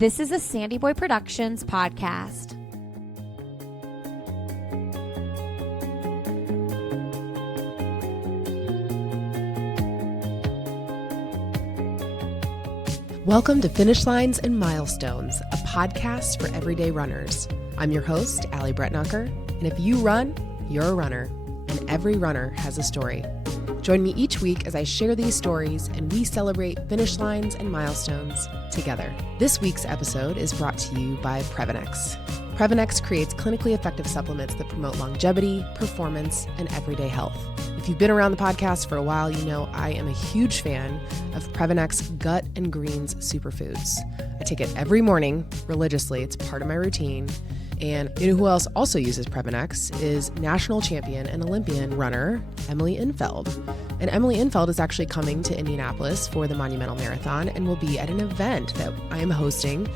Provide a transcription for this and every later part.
This is a Sandy Boy Productions podcast. Welcome to Finish Lines and Milestones, a podcast for everyday runners. I'm your host, Allie Bretnacher, and if you run, you're a runner, and every runner has a story. Join me each week as I share these stories and we celebrate finish lines and milestones together. This week's episode is brought to you by Previnex. Previnex creates clinically effective supplements that promote longevity, performance, and everyday health. If you've been around the podcast for a while, you know I am a huge fan of Previnex Gut and Greens Superfoods. I take it every morning religiously. It's part of my routine. And you know who else also uses Previnex is national champion and Olympian runner Emily Infeld. And Emily Infeld is actually coming to Indianapolis for the Monumental Marathon and will be at an event that I am hosting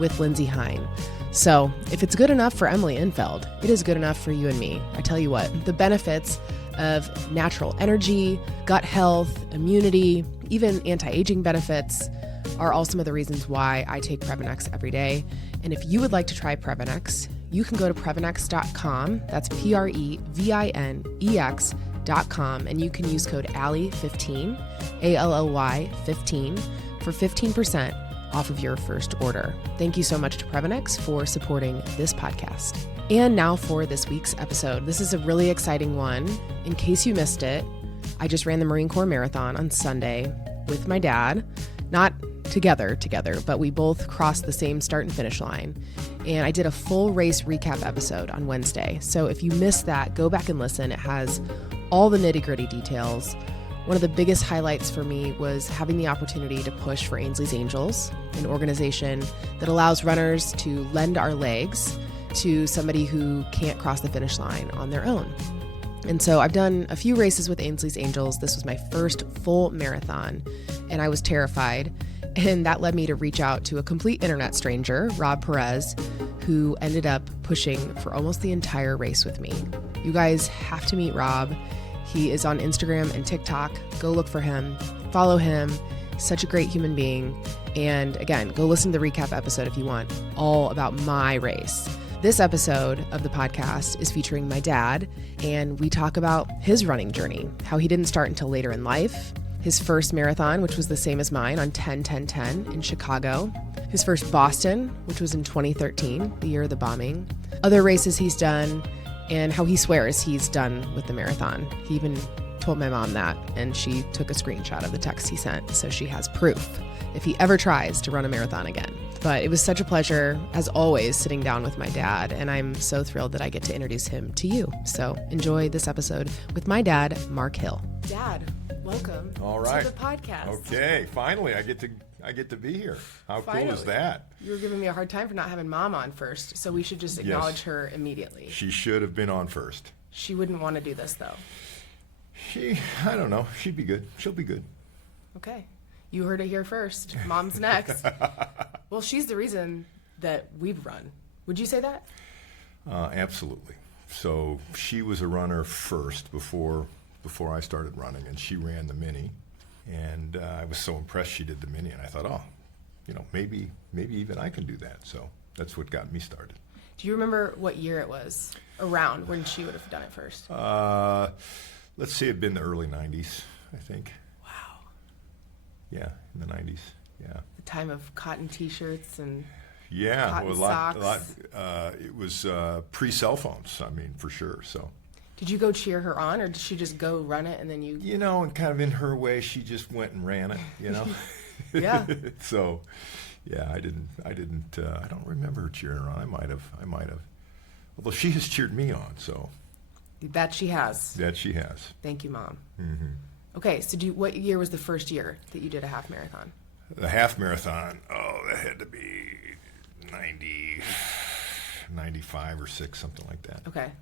with Lindsey Hein. So if it's good enough for Emily Infeld, it is good enough for you and me. I tell you what, the benefits of natural energy, gut health, immunity, even anti-aging benefits are all some of the reasons why I take Previnex every day. And if you would like to try Previnex, you can go to Previnex.com. That's Previnex.com, and you can use code ALLY15, ALLY 15, for 15% off of your first order. Thank you so much to Previnex for supporting this podcast. And now for this week's episode. This is a really exciting one. In case you missed it, I just ran the Marine Corps Marathon on Sunday with my dad. Not together, but we both crossed the same start and finish line. And I did a full race recap episode on Wednesday. So if you missed that, go back and listen. It has all the nitty-gritty details. One of the biggest highlights for me was having the opportunity to push for Ainsley's Angels, an organization that allows runners to lend our legs to somebody who can't cross the finish line on their own. And so I've done a few races with Ainsley's Angels. This was my first full marathon, and I was terrified. And that led me to reach out to a complete internet stranger, Rob Perez, who ended up pushing for almost the entire race with me. You guys have to meet Rob. He is on Instagram and TikTok. Go look for him. Follow him. Such a great human being. And again, go listen to the recap episode if you want, all about my race. This episode of the podcast is featuring my dad, and we talk about his running journey, how he didn't start until later in life, his first marathon, which was the same as mine on 10-10-10 in Chicago, his first Boston, which was in 2013, the year of the bombing, other races he's done, and how he swears he's done with the marathon. He even told my mom that, and she took a screenshot of the text he sent, so she has proof if he ever tries to run a marathon again. But it was such a pleasure, as always, sitting down with my dad, and I'm so thrilled that I get to introduce him to you. So enjoy this episode with my dad, Mark Hill. Dad, welcome All right. to the podcast. Okay, finally, I get to be here. How cool is that? You were giving me a hard time for not having Mom on first, so we should just acknowledge her immediately. She should have been on first. She wouldn't want to do this, though. I don't know. She'd be good. She'll be good. Okay. You heard it here first. Mom's next. Well, she's the reason that we've run. Would you say that? Absolutely. So she was a runner first before I started running, and she ran the mini. And I was so impressed she did the mini, and I thought, maybe even I can do that. So that's what got me started. Do you remember what year it was around when she would have done it first? Let's say it'd been the early 90s, I think. Wow. Yeah, in the 90s, yeah. The time of cotton T-shirts and cotton socks. It was pre-cell phones, for sure, so. Did you go cheer her on, or did she just go run it and then you... And kind of in her way, she just went and ran it, Yeah. So, yeah, I don't remember her cheering her on. I might have. Although she has cheered me on, so. That she has. Thank you, Mom. Mm-hmm. Okay, so what year was the first year that you did a half marathon? The half marathon, that had to be 95 or 6, something like that. Okay.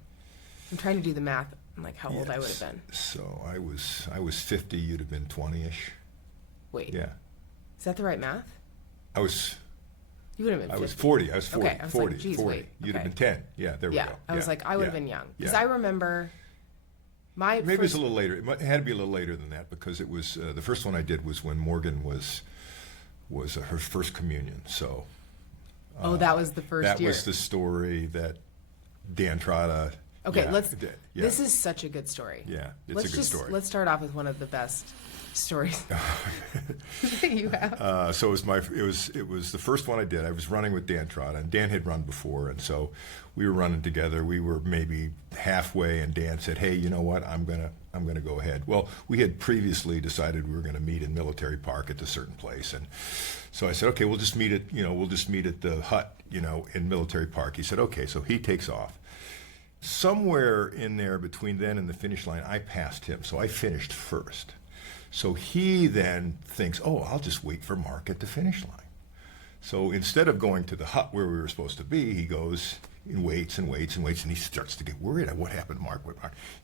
I'm trying to do the math on how old I would have been. So I was 50, you'd have been 20-ish. Wait. Yeah. Is that the right math? You would have been 50. I was 40. Okay, I was 40, like, geez, 40. wait. You'd have okay. been 10. Yeah, there we go. I was like, I would have been young. Because I remember Maybe it was a little later. It had to be a little later than that because it was, the first one I did was when Morgan was her first communion. So That was the first year. That was the story that Dan Trotta. Okay, yeah, This is such a good story. Yeah, it's a good story. Let's start off with one of the best stories that you have. So it was the first one I did. I was running with Dan Trotta, and Dan had run before, and so we were running together. We were maybe halfway, and Dan said, "Hey, you know what? I'm gonna go ahead." Well, we had previously decided we were going to meet in Military Park at a certain place, and so I said, "Okay, we'll just meet at the hut, in Military Park." He said, "Okay," so he takes off. Somewhere in there between then and the finish line, I passed him, so I finished first. So he then thinks, "Oh, I'll just wait for Mark at the finish line." So instead of going to the hut where we were supposed to be, he goes and waits and waits and waits, and he starts to get worried. What happened to Mark?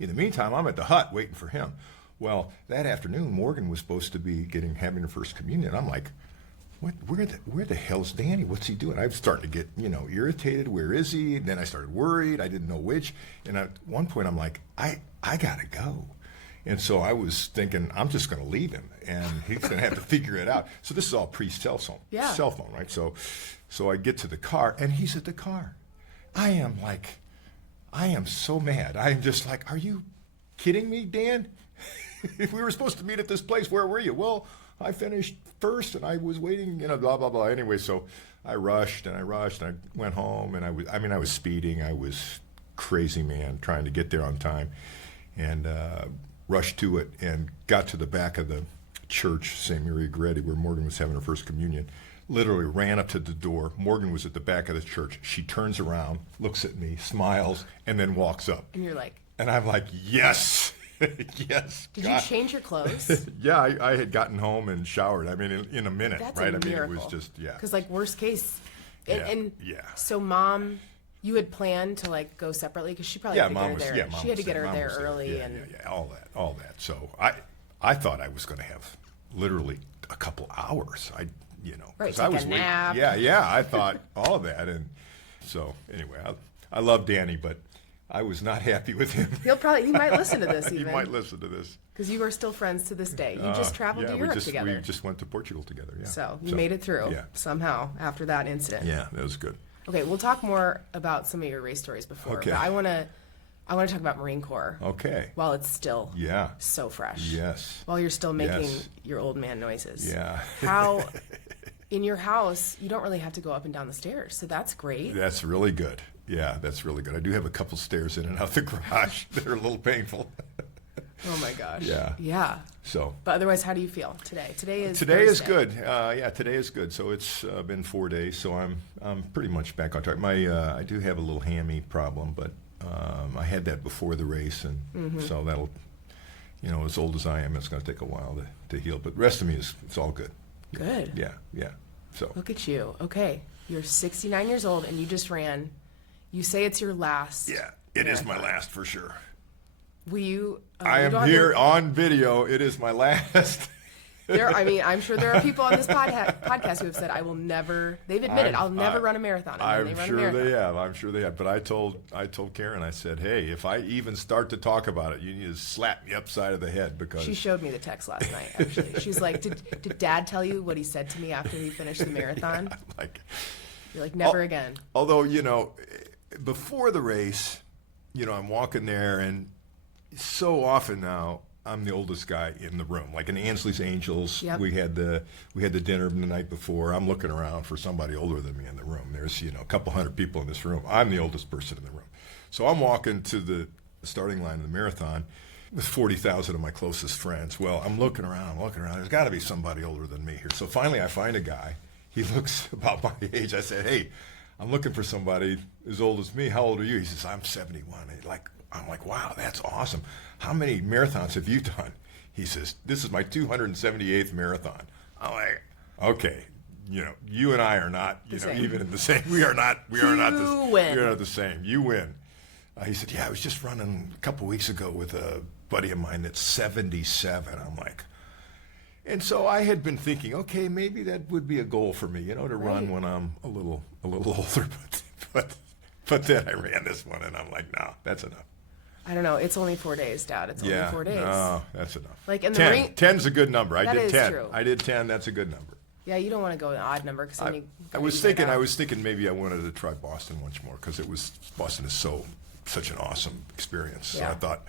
In the meantime, I'm at the hut waiting for him. Well, that afternoon, Morgan was supposed to be having her first communion. I'm like, where the hell's Danny? What's he doing? I was starting to get, irritated. Where is he? And then I started worried. I didn't know which. And at one point, I'm like, I gotta go. And so I was thinking, I'm just going to leave him, and he's going to have to figure it out. So this is all pre-cell phone, right? So I get to the car, and he's at the car. I am so mad. I'm just like, are you kidding me, Dan? If we were supposed to meet at this place, where were you? Well, I finished first, and I was waiting, blah, blah, blah. Anyway, so I rushed, and I went home, and I was speeding. I was crazy, man, trying to get there on time. And rushed to it and got to the back of the church, St. Mary Goretti, where Morgan was having her first communion. Literally ran up to the door. Morgan was at the back of the church. She turns around, looks at me, smiles, and then walks up. And you're like... And I'm like, yes, yes. Did you change your clothes? Yeah, I had gotten home and showered. I mean, in a minute, That's right? A miracle. It was just, yeah. Because, worst case... Yeah. So, Mom... You had planned to go separately because she probably had to get her there. She had to get her there early, yeah, all that. So I thought I was going to have literally a couple hours. Right, I was a nap. Yeah. I thought all of that, and so anyway, I love Danny, but I was not happy with him. He might listen to this. Even. He might listen to this because you are still friends to this day. You just traveled to Europe together. We just went to Portugal together. Yeah. So you made it through somehow after that incident. Yeah, that was good. Okay, we'll talk more about some of your race stories before. Okay. But I want to talk about Marine Corps. Okay. While it's still so fresh. Yes. While you're still making your old man noises. Yeah. How in your house you don't really have to go up and down the stairs, so that's great. That's really good. Yeah, that's really good. I do have a couple stairs in and out the garage that are a little painful. Oh my gosh. Yeah. Yeah. So. But otherwise, how do you feel today? Today is good. Today is good. So it's been 4 days. So I'm pretty much back on track. I do have a little hammy problem, but I had that before the race, and so that'll, as old as I am, it's going to take a while to heal. But the rest of me it's all good. Good. Yeah. So. Look at you. Okay, you're 69 years old, and you just ran. You say it's your last. Yeah, it is my last for sure. Will you? I am here on video. It is my last. I'm sure there are people on this podcast who have said, "I will never." They've admitted, "I'll never run a marathon." I'm sure they have. But I told Karen, I said, "Hey, if I even start to talk about it, you need to slap me upside of the head because." She showed me the text last night. Actually, she's like, "Did Dad tell you what he said to me after he finished the marathon?" Yeah, you're like, "Never again." Although before the race, I'm walking there and. So often now, I'm the oldest guy in the room. Like in Ansley's Angels, we had the dinner the night before. I'm looking around for somebody older than me in the room. There's a couple hundred people in this room. I'm the oldest person in the room. So I'm walking to the starting line of the marathon with 40,000 of my closest friends. Well, I'm looking around. There's got to be somebody older than me here. So finally, I find a guy. He looks about my age. I said, "Hey, I'm looking for somebody as old as me. How old are you?" He says, "I'm 71." I'm like, wow, that's awesome. How many marathons have you done? He says, "This is my 278th marathon." I'm like, okay, you and I are not, even in the same. We are not the same. You win. He said, "Yeah, I was just running a couple weeks ago with a buddy of mine that's 77." I'm like, and so I had been thinking, okay, maybe that would be a goal for me, to run when I'm a little older. But then I ran this one, and I'm like, no, that's enough. I don't know. It's only 4 days, Dad. It's only 4 days. No, that's enough. Like in 10. the ring, 10's a good number. I did 10. True. I did 10. That's a good number. Yeah, you don't want to go an odd number because I was thinking maybe I wanted to try Boston once more because Boston is such an awesome experience. So I thought,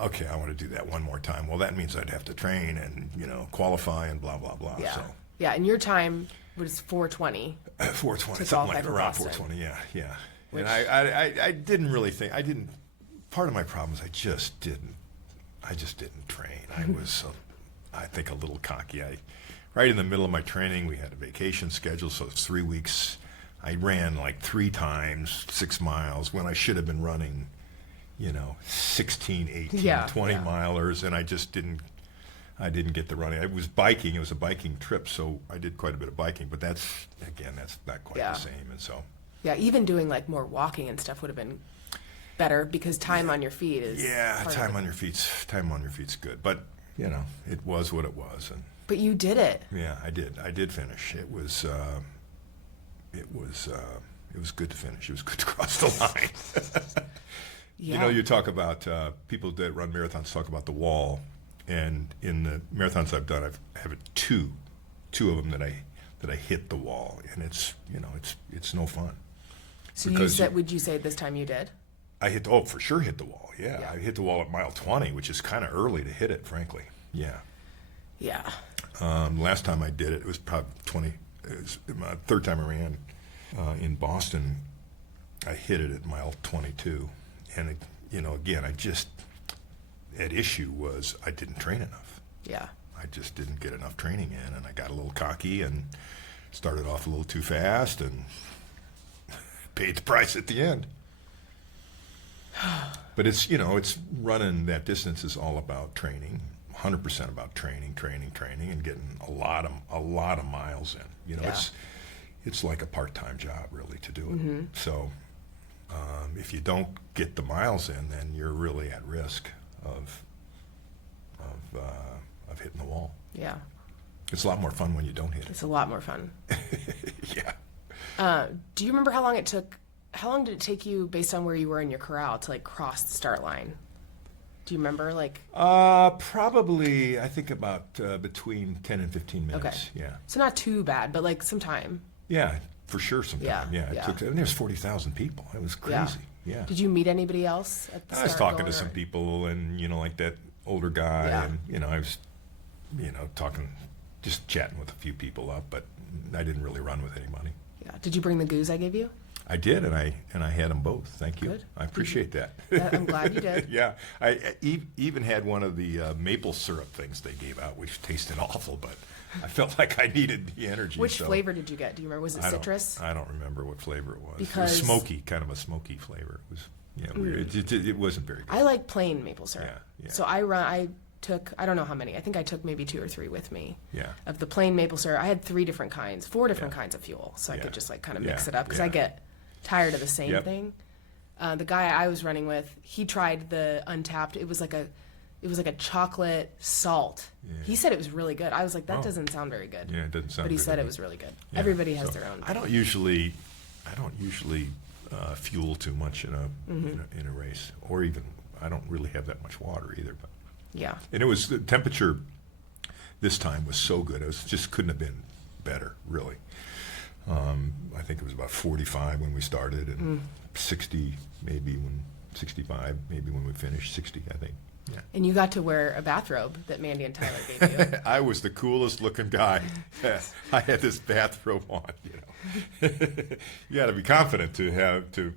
okay, I want to do that one more time. Well, that means I'd have to train and qualify and blah blah blah. Yeah, So. yeah, and your time was 4:20. 4:20, something like around 4:20. Yeah. And I didn't really think Part of my problem is I just didn't train. I was, I think, a little cocky. Right in the middle of my training, we had a vacation schedule, so it's 3 weeks. I ran like 3 times 6 miles when I should have been running, 16, 18, 20 milers, and I just didn't get the running. I was biking. It was a biking trip, so I did quite a bit of biking, but that's not quite the same. And so. Yeah, even doing like more walking and stuff would have been better because time on your feet is. Yeah, time on your feet's good, but it was what it was. But you did it. Yeah, I did. I did finish. It was good to finish. It was good to cross the line. You talk about people that run marathons talk about the wall, and in the marathons I've done, I have two of them that I hit the wall, and it's no fun. So would you say this time you did? I for sure hit the wall. Yeah, I hit the wall at mile 20, which is kind of early to hit it, frankly. Yeah. Yeah. Last time I did it, it was probably 20. It was my third time I ran in Boston. I hit it at mile 22, and again, at issue was I didn't train enough. Yeah. I just didn't get enough training in, and I got a little cocky and started off a little too fast and paid the price at the end. But it's running that distance is all about training, 100% about training, and getting a lot of miles in. It's like a part-time job really to do it. Mm-hmm. So if you don't get the miles in, then you're really at risk of hitting the wall. Yeah. It's a lot more fun when you don't hit it. It's a lot more fun. Yeah. Do you remember how long it took? How long did it take you, based on where you were in your corral, to cross the start line? Do you remember? Probably, I think about between 10 and 15 minutes. Okay. Yeah. So not too bad, but some time. Yeah, for sure some time. Yeah. It took, and there's 40,000 people. It was crazy. Yeah. Did you meet anybody else at the start? I was talking to some people, and like that older guy, and I was, talking, just chatting with a few people up, but I didn't really run with anybody. Yeah. Did you bring the goos I gave you? I did, and I had them both. Thank you. Good. I appreciate that. I'm glad you did. Yeah, I even had one of the maple syrup things they gave out, which tasted awful, but I felt like I needed the energy. Which flavor did you get? Do you remember? Was it citrus? I don't remember what flavor it was. Because it was smoky, kind of a smoky flavor. It was weird. It wasn't very good. I like plain maple syrup. Yeah. So I took, I don't know how many. I think I took maybe 2 or 3 with me. Yeah. Of the plain maple syrup. I had 4 different kinds of fuel, so I could just kind of mix it up because I get tired of the same thing. The guy I was running with, he tried the Untapped. It was like a chocolate salt. Yeah. He said it was really good. I was like, that doesn't sound very good. Yeah, it doesn't sound. But he said it was really good. Yeah. Everybody has their own. I don't usually fuel too much in a race, or even I don't really have that much water either. But yeah. And it was the temperature this time was so good. It was just couldn't have been better, really. I think it was about 45 when we started, and 60 maybe 65 maybe when we finished. 60, I think. Yeah. And you got to wear a bathrobe that Mandy and Tyler gave you. I was the coolest looking guy. I had this bathrobe on. You got to be confident to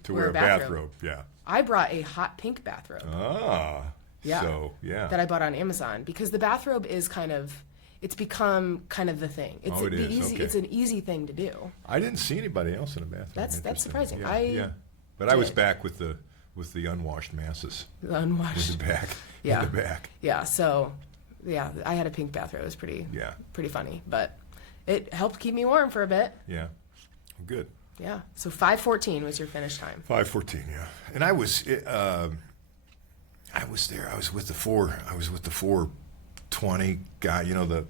wear a bathrobe. Yeah. I brought a hot pink bathrobe. Ah. Yeah. So that I bought on Amazon because the bathrobe is it's become kind of the thing. It's it is. Easy. Okay. It's an easy thing to do. I didn't see anybody else in a bathrobe. That's surprising. Yeah. But I was back with the unwashed masses. The unwashed. In the back. Yeah. In the back. Yeah. So, I had a pink bathrobe. It was pretty funny, but it helped keep me warm for a bit. Yeah. Good. Yeah. So 5:14 was your finish time. 5:14. Yeah. And I was there. I was with the 4:20 guy, the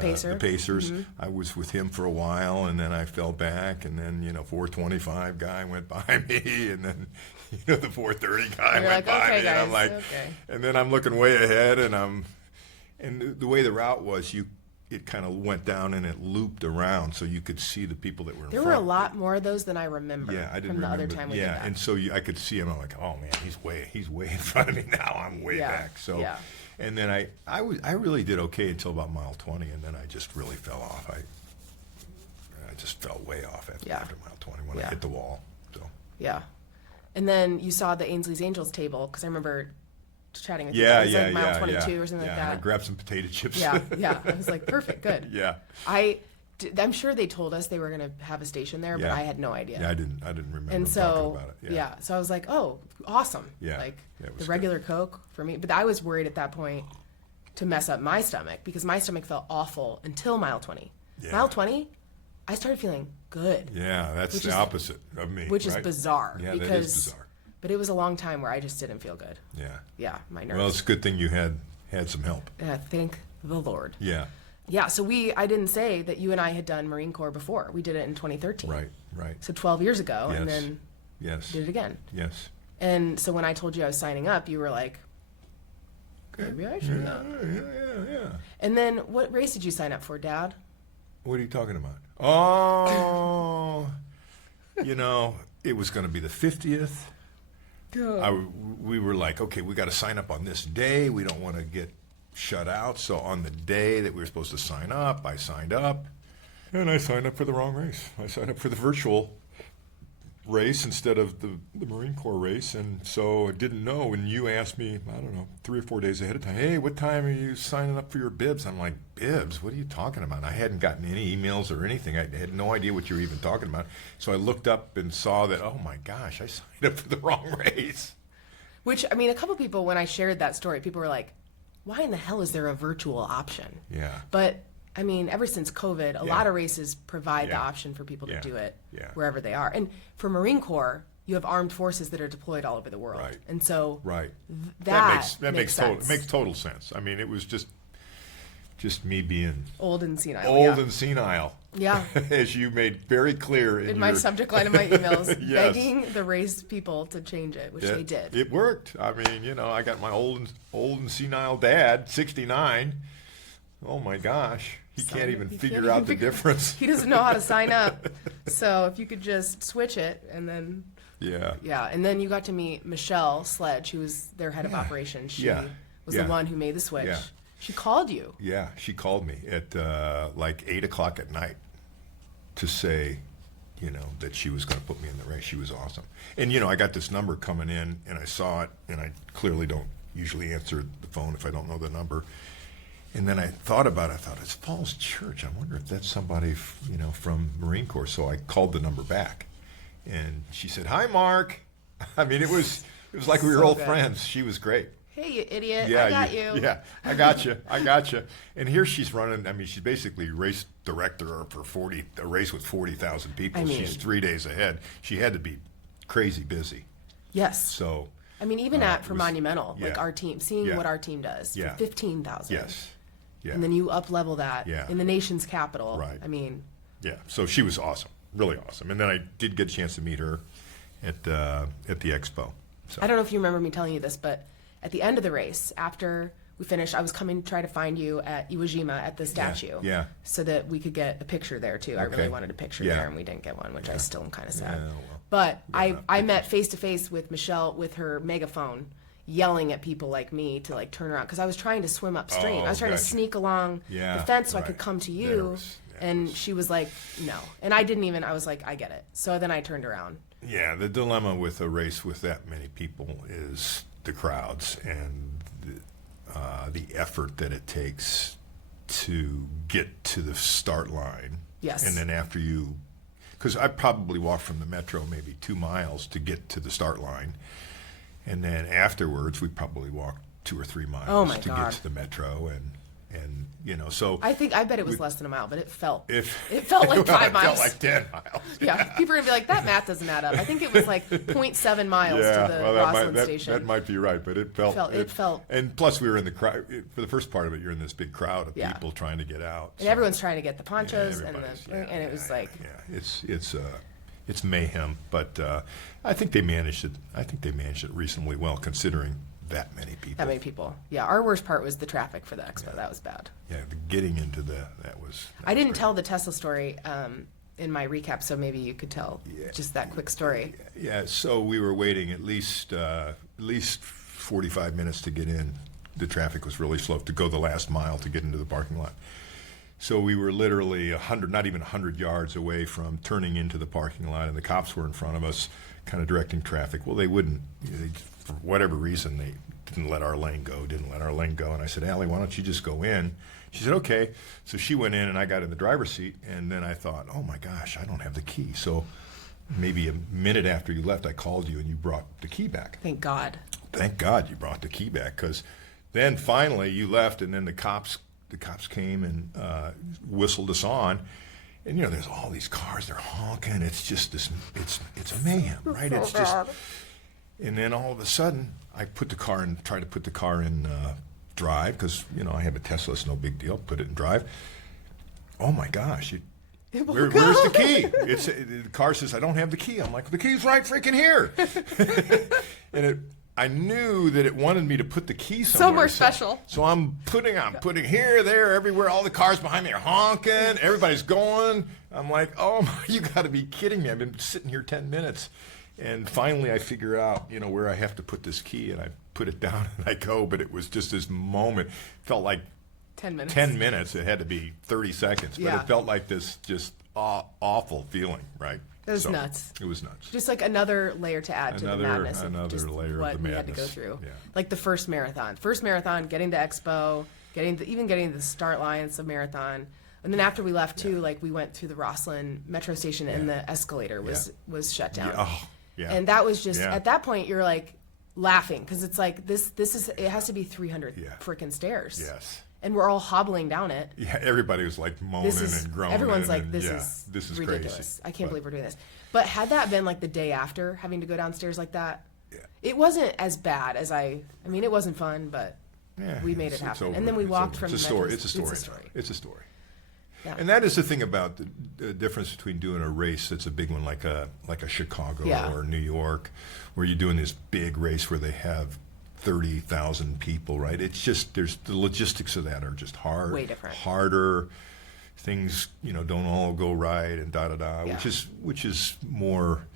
pacer. The Pacers. Mm-hmm. I was with him for a while, and then I fell back, and then 4:25 guy went by me, and then the 4:30 guy went by okay, me, guys, and I'm like, okay. and then I'm looking way ahead, and the way the route was, it kind of went down and it looped around, so you could see the people that were in There front. were a lot more of those than I remember. Yeah, I didn't from the remember. other time we did that. And so I could see him. I'm like, oh man, he's way in front of me now. I'm way back. So, and then I really did okay until about mile 20, and then I just really fell off. I just fell way off after mile 20 when I hit the wall. So and then you saw the Ainsley's Angels table, because I remember chatting with you. Yeah, It was like mile 22 or something like that. I grabbed some potato chips. Yeah. I was like, perfect, good. Yeah. I'm sure they told us they were going to have a station there, but I had no idea. Yeah, I didn't remember and talking about it. So I was like, oh, awesome. Yeah. Like it was the regular Coke for me. But I was worried at that point to mess up my stomach, because my stomach felt awful until mile 20. Yeah. Mile 20, I started feeling good. Yeah, that's the opposite of me. Which is bizarre. Yeah, because, that is bizarre. But it was a long time where I just didn't feel good. Yeah. Yeah, my nerves. Well, it's a good thing you had some help. Thank the Lord. Yeah. Yeah, so I didn't say that you and I had done Marine Corps before. We did it in 2013. Right. So 12 years ago, Yes. and then did it again. Yes. And so when I told you I was signing up, you were like, maybe I should. Yeah. And then what race did you sign up for, Dad? What are you talking about? Oh, it was going to be the 50th. We were like, okay, we got to sign up on this day. We don't want to get shut out. So on the day that we were supposed to sign up, I signed up. And I signed up for the wrong race. I signed up for the virtual race instead of the Marine Corps race. And so I didn't know. And you asked me, I don't know, 3 or 4 days ahead of time, hey, what time are you signing up for your bibs? I'm like, bibs? What are you talking about? I hadn't gotten any emails or anything. I had no idea what you were even talking about. So I looked up and saw that, oh my gosh, I signed up for the wrong race. Which, I mean, a couple people, when I shared that story, people were like, why in the hell is there a virtual option? Yeah. But, I mean, ever since COVID, a lot of races provide the option for people to do it wherever they are. And for Marine Corps, you have armed forces that are deployed all over the world. Right. And so that makes sense. total sense. I mean, it was just me being old and senile. Yeah. As you made very clear in my subject line of my emails, yes. begging the race people to change it, which they did. It worked. I mean, I got my old and senile dad, 69. Oh my gosh. He can't even figure out the difference. He doesn't know how to sign up. So if you could just switch it, and then and then you got to meet Michelle Sledge, who was their head of operations. She was the one who made the switch. Yeah. She called you. Yeah, she called me at like 8 o'clock at night to say, that she was going to put me in the race. She was awesome. And, I got this number coming in, and I saw it, and I clearly don't usually answer the phone if I don't know the number. And then I thought about it. I thought, it's Falls Church. I wonder if that's somebody, from Marine Corps. So I called the number back, and she said, "Hi, Mark." I mean, it was like we were old friends. She was great. Hey, you idiot! Yeah, I got you. Yeah, I got you. And here she's running. I mean, she's basically race director for a race with 40,000 people. She's 3 days ahead. She had to be crazy busy. Yes. So. I mean, even for Monumental, like our team, seeing what our team does for 15,000. Yes. Yeah. And then you up-level that in the nation's capital. Right. I mean. Yeah. So she was awesome, really awesome. And then I did get a chance to meet her at the expo. So. I don't know if you remember me telling you this, but at the end of the race, after we finished, I was coming to try to find you at Iwo Jima at the statue. Yeah. So that we could get a picture there, too. I really wanted a picture there, and we didn't get one, which I still am kind of sad. Yeah, well, but I met face-to-face with Michelle with her megaphone, yelling at people like me to like turn around, because I was trying to swim upstream. I was trying to sneak along the fence so I could come to you, and she was like, no. And I was like, I get it. So then I turned around. Yeah, the dilemma with a race with that many people is the crowds and the effort that it takes to get to the start line. Yes. And then after because I probably walked from the metro maybe 2 miles to get to the start line. And then afterwards, we probably walked 2 or 3 miles get to the metro. And so. I bet it was less than a mile, but it felt like 5 miles. It felt like 10 miles. Yeah. People are going to be like, that math doesn't add up. I think it was like 0.7 miles to the Rossland station. That might be right, but it felt. And plus, we were in the crowd. For the first part of it, you're in this big crowd of people trying to get out. And everyone's trying to get the ponchos, and it was like. Yeah, it's mayhem, but I think they managed it. I think they managed it reasonably well, considering that many people. That many people. Yeah, our worst part was the traffic for the expo. Yeah. That was bad. Yeah, getting into that was. I didn't tell the Tesla story in my recap, so maybe you could tell just that quick story. Yeah, so we were waiting at least 45 minutes to get in. The traffic was really slow to go the last mile to get into the parking lot. So we were literally 100, not even 100 yards away from turning into the parking lot, and the cops were in front of us, kind of directing traffic. Well, they wouldn't, for whatever reason, they didn't let our lane go, And I said, Allie, why don't you just go in? She said, okay. So she went in, and I got in the driver's seat, and then I thought, oh my gosh, I don't have the key. So maybe a minute after you left, I called you, and you brought the key back. Thank God. Thank God you brought the key back, because then finally you left, and then the cops came and whistled us on, and there's all these cars, they're honking. It's just this, it's mayhem, right? It's just, and then all of a sudden I tried to put the car in drive, because I have a Tesla, it's no big deal. Put it in drive. Oh my gosh! Where's the key? The car says I don't have the key. I'm like, the key's right freaking here, and I knew that it wanted me to put the key somewhere special. So I'm putting here, there, everywhere. All the cars behind me are honking. Everybody's going. I'm like, oh, you got to be kidding me. I've been sitting here 10 minutes. And finally I figure out, where I have to put this key, and I put it down and I go. But it was just this moment. Felt like 10 minutes. 10 minutes. It had to be 30 seconds. But it felt like this just awful feeling, right? It was nuts. It was nuts. Just like another layer to add to the madness. Another layer what of the madness. We had to go through. Yeah. Like the first marathon. Getting to Expo, getting to the start lines of marathon. And then after we left, too, like we went through the Rosslyn metro station, and the escalator was shut down. Yeah. Oh, yeah. And that was just, at that point, you're like laughing, because it's like, it has to be 300 freaking stairs. Yes. And we're all hobbling down it. Yeah, everybody was like moaning and groaning. Everyone's like, this is ridiculous. Crazy. I can't believe we're doing this. But had that been like the day after, having to go downstairs like that, yeah. It wasn't as bad as I mean, it wasn't fun, but we made it happen. And then we walked from the metro. It's a story. It's a story. Yeah. And that is the thing about the difference between doing a race that's a big one like a Chicago or New York, where you're doing this big race where they have 30,000 people, right? It's just, there's the logistics of that are just hard. Way different. Harder. Things, don't all go right, and which is more,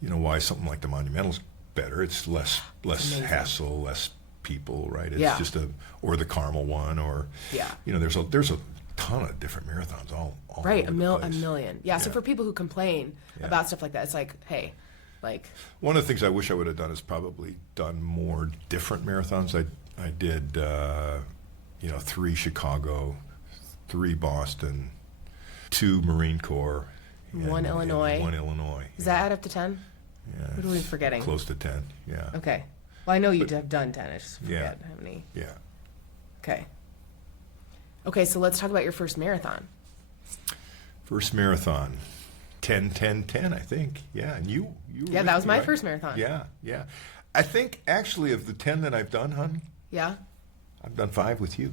why something like the Monumental's better. It's less hassle, less people, right? It's just or the Carmel one, or there's a ton of different marathons all right, over the place. A million. Yeah, so for people who complain about stuff like that, it's like, hey, like, one of the things I wish I would have done is probably done more different marathons. I did 3 Chicago, 3 Boston, 2 Marine Corps, 1 Illinois. 1 Illinois. Does that add up to 10? Yeah. What are we forgetting? Close to 10. Yeah. Okay. Well, I know you have done 10. I just forget how many. Yeah. Okay. Okay, so let's talk about your first marathon. First marathon, 10-10-10, I think. Yeah, and you yeah, that was my first marathon. Yeah. I think actually of the 10 that I've done, honey. Yeah. I've done 5 with you.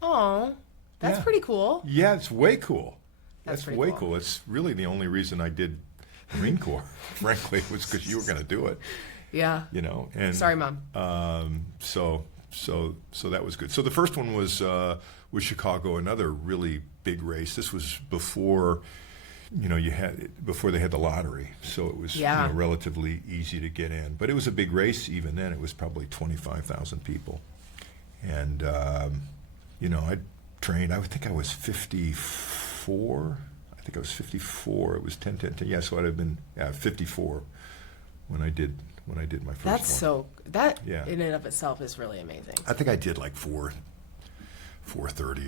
Oh, that's pretty cool. Yeah, it's way cool. That's way cool. It's really the only reason I did Marine Corps, frankly, was because you were going to do it. Yeah. And sorry, Mom. So that was good. So the first one was Chicago, another really big race. This was before, before they had the lottery, so it was relatively easy to get in. But it was a big race even then. It was probably 25,000 people, and I trained. I think I was 54. It was 10-10-10. Yeah, so I'd have been 54 when I did my first one. That's in and of itself is really amazing. I think I did like 4:30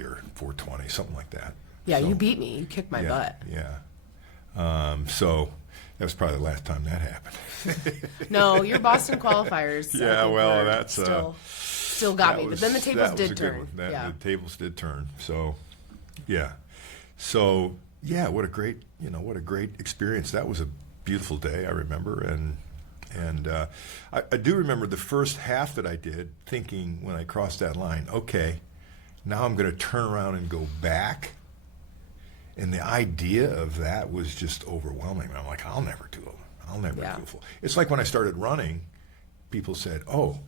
or 4:20, something like that. Yeah, so, you beat me. You kicked my butt. Yeah. So that was probably the last time that happened. No, your Boston qualifiers. Yeah, well, that's still got me. But then the tables did turn. The tables did turn. So, yeah. So, yeah, what a great experience. That was a beautiful day, I remember, and I do remember the first half that I did, thinking when I crossed that line, okay, now I'm going to turn around and go back. And the idea of that was just overwhelming. I'm like, I'll never do it. I'll never do it full. It's like when I started running, people said, oh,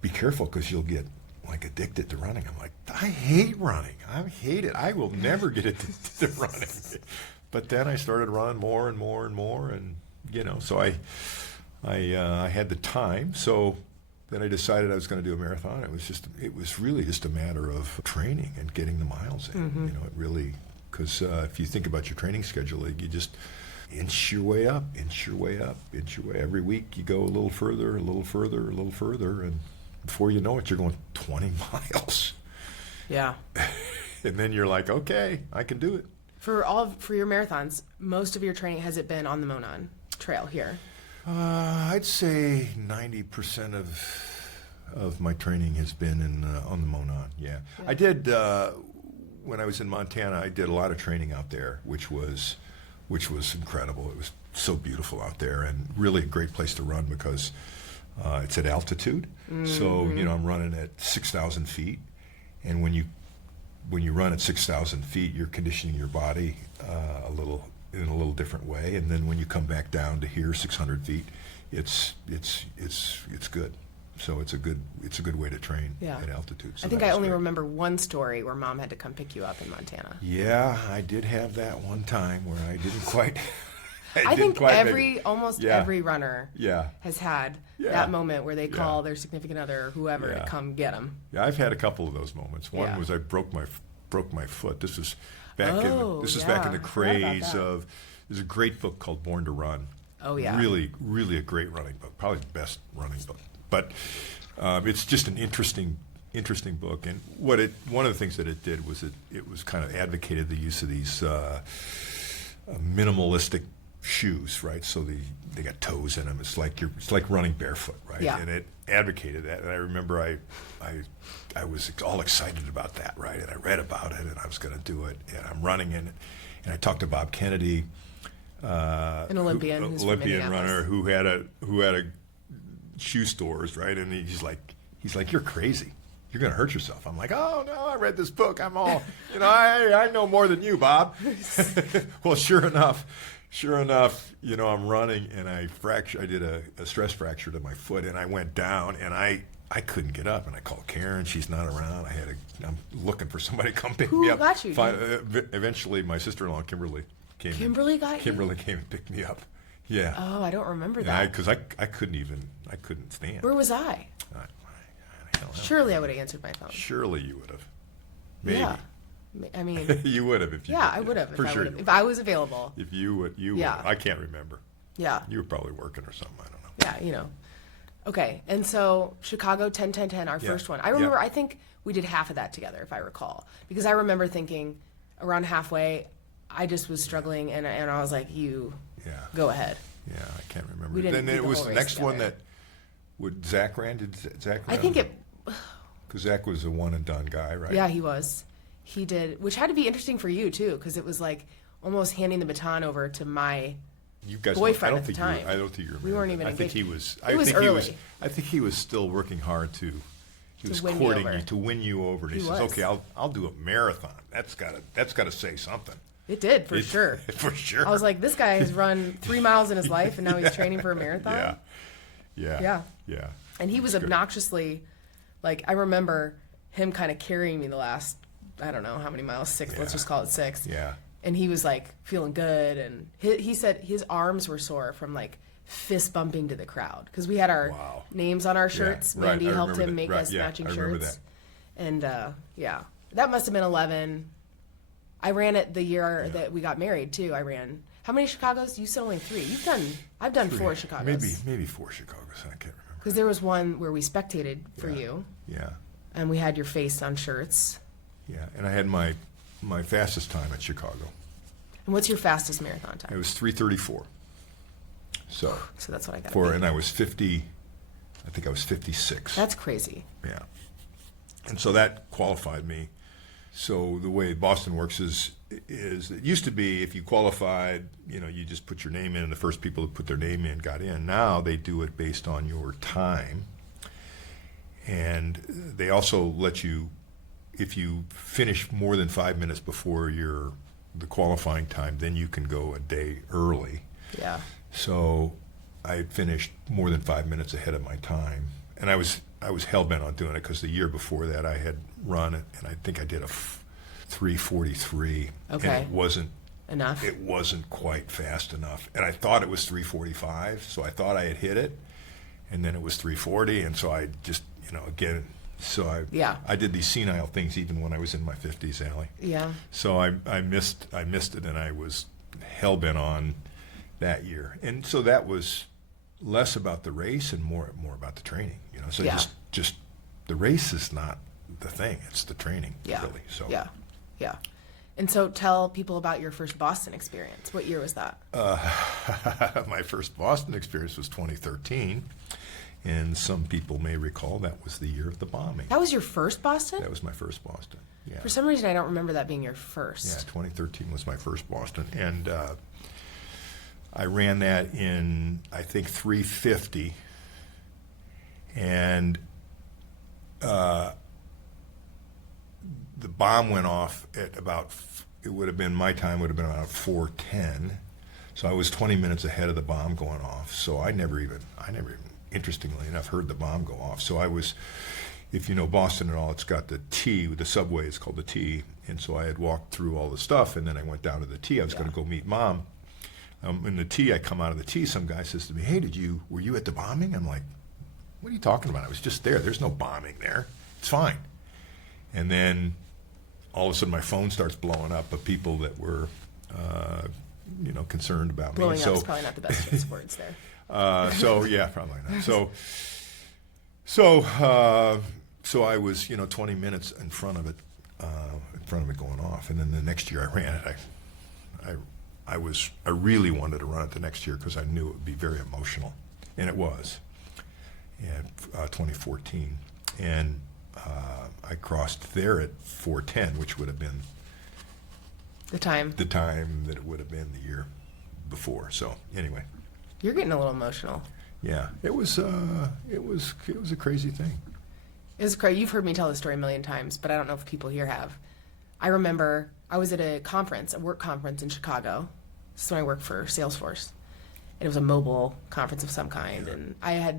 be careful because you'll get like addicted to running. I'm like, I hate running. I hate it. I will never get addicted to running. But then I started running more and more and more, and so I had the time. So then I decided I was going to do a marathon. It was really just a matter of training and getting the miles in. Mm-hmm. It really, because if you think about your training schedule, you just inch your way up, inch your way up, inch your way. Every week you go a little further, a little further, a little further, and before you know it, you're going 20 miles. Yeah. And then you're like, okay, I can do it. For your marathons, most of your training, has it been on the Monon Trail here? I'd say 90% of my training has been on the Monon. Yeah. I did when I was in Montana. I did a lot of training out there, which was incredible. It was so beautiful out there, and really a great place to run because it's at altitude. Mm-hmm. So I'm running at 6,000 feet, and when you run at 6,000 feet, you're conditioning your body in a little different way, and then when you come back down to here, 600 feet, it's good. So it's a good way to train at altitude. So I think I only remember one story where Mom had to come pick you up in Montana. Yeah, I did have that one time where I didn't quite. I think almost every runner has had that moment where they call their significant other or whoever to come get them. Yeah, I've had a couple of those moments. One was I broke my foot. This was back in the craze of. There's a great book called Born to Run. Oh yeah, really, really a great running book. Probably the best running book. But it's just an interesting book. And one of the things that it did was it was kind of advocated the use of these minimalistic shoes, right? So they got toes in them. It's like running barefoot, right? Yeah. And it advocated that. And I remember I was all excited about that, right? And I read about it, and I was going to do it. And I'm running in it, and I talked to Bob Kennedy, an Olympian runner who had a shoe stores, right? And he's like, you're crazy. You're going to hurt yourself. I'm like, oh no, I read this book. I'm all, I know more than you, Bob. Well, sure enough, I'm running, and I did a stress fracture to my foot, and I went down, and I couldn't get up, and I called Karen. She's not around. I'm looking for somebody to come pick me up. Who got you? Eventually, my sister-in-law, Kimberly, came. Kimberly got you? Kimberly came and picked me up. Yeah. Oh, I don't remember that. Because I couldn't stand. Where was I? Surely I would have answered my phone. Surely you would have. Maybe. Yeah. I mean. You would have if you. Yeah, I would have. If I was available. If you would, would. I can't remember. Yeah. You were probably working or something. I don't know. Yeah, Okay, and so Chicago 10-10-10, our first one. I remember. I think we did half of that together, if I recall, because I remember thinking around halfway, I just was struggling, and I was like, "You, go ahead." Yeah, I can't remember. We didn't. Then it was the next together. One that would Zach ran. Did Zach ran? I think it. Because Zach was a one and done guy, right? Yeah, he was. He did, which had to be interesting for you too, because it was like almost handing the baton over to my boyfriend at the time. I don't think you remember. We weren't even engaged. I think he was. It was early. I think he was still working hard to. He was courting you to win you over. And he says, "Okay, I'll do a marathon. That's gotta say something." It did for sure. For sure. I was like, this guy has run 3 miles in his life, and now he's training for a marathon. Yeah. And he was obnoxiously, like, I remember him kind of carrying me the last, I don't know how many miles, 6. Let's just call it 6. Yeah. And he was like feeling good, and he said his arms were sore from like fist bumping to the crowd because we had our names on our shirts. Yeah, Mandy helped him make us matching shirts. I remember that. And that must have been 11. I ran it the year that we got married too. I ran. How many Chicagos? You said only 3. I've done 4 Chicagos. Maybe 4 Chicagos. I can't remember. Because there was one where we spectated for you. Yeah. And we had your face on shirts. Yeah, and I had my fastest time at Chicago. And what's your fastest marathon time? It was 3:34. So that's what I got. And I was 50. I think I was 56. That's crazy. Yeah. And so that qualified me. So the way Boston works is it used to be if you qualified, you just put your name in, and the first people who put their name in got in. Now they do it based on your time. And they also let you, if you finish more than 5 minutes before the qualifying time, then you can go a day early. Yeah. So I finished more than 5 minutes ahead of my time. And I was I was hell-bent on doing it because the year before that I had run it, and I think I did a 3:43. Okay. And it wasn't enough. It wasn't quite fast enough. And I thought it was 3:45, so I thought I had hit it. And then it was 3:40, and so I just, again, so I did these senile things even when I was in my 50s, Allie. Yeah. So I missed it, and I was hell-bent on that year. And so that was less about the race and more about the training, So just the race is not the thing; it's the training, really. So yeah. And so tell people about your first Boston experience. What year was that? My first Boston experience was 2013, and some people may recall that was the year of the bombing. That was your first Boston? That was my first Boston. Yeah. For some reason, I don't remember that being your first. Yeah, 2013 was my first Boston, and I ran that in, I think, 3:50, and the bomb went off at about, my time would have been about 4:10, so I was 20 minutes ahead of the bomb going off. So I never even, interestingly enough, heard the bomb go off. So I was, if you know Boston at all, it's got the T, the subway is called the T, and so I had walked through all the stuff, and then I went down to the T. I was going to go meet Mom. In the T, I come out of the T, some guy says to me, "Hey, were you at the bombing?" I'm like, "What are you talking about? I was just there. There's no bombing there. It's fine." And then all of a sudden my phone starts blowing up of people that were, concerned about me. Blowing up is probably not the best choice of words there. Yeah, probably not. So I was, 20 minutes in front of it going off. And then the next year I ran it. I really wanted to run it the next year because I knew it would be very emotional, and it was. In 2014, and I crossed there at 4:10, which would have been the time that it would have been the year before. So anyway, you're getting a little emotional. Yeah, it was a crazy thing. It was crazy. You've heard me tell this story a million times, but I don't know if people here have. I remember I was at a work conference in Chicago. This is when I worked for Salesforce. And it was a mobile conference of some kind. Sure. And I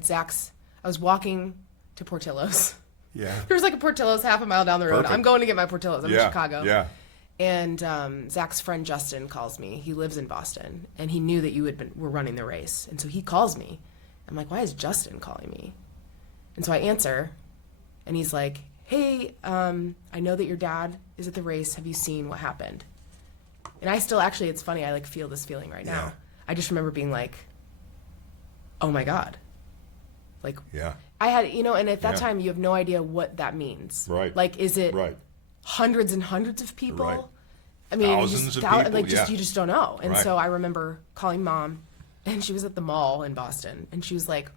was walking to Portillo's. Yeah. There was like a Portillo's half a mile down the road. Perfect. I'm going to get my Portillo's. I'm in Chicago. Yeah. And Zach's friend Justin calls me. He lives in Boston. And he knew that you were running the race. And so he calls me. I'm like, why is Justin calling me? And so I answer. And he's like, hey, I know that your dad is at the race. Have you seen what happened? And I still, actually, it's funny. I feel this feeling right now. I just remember being like, oh my God. Like, yeah. I had, and at that time, you have no idea what that means. Right. Like, is it hundreds and hundreds of people? Right. I mean, thousands of people. Like, you just don't know. And right. so I remember calling Mom, and she was at the mall in Boston, and she was like,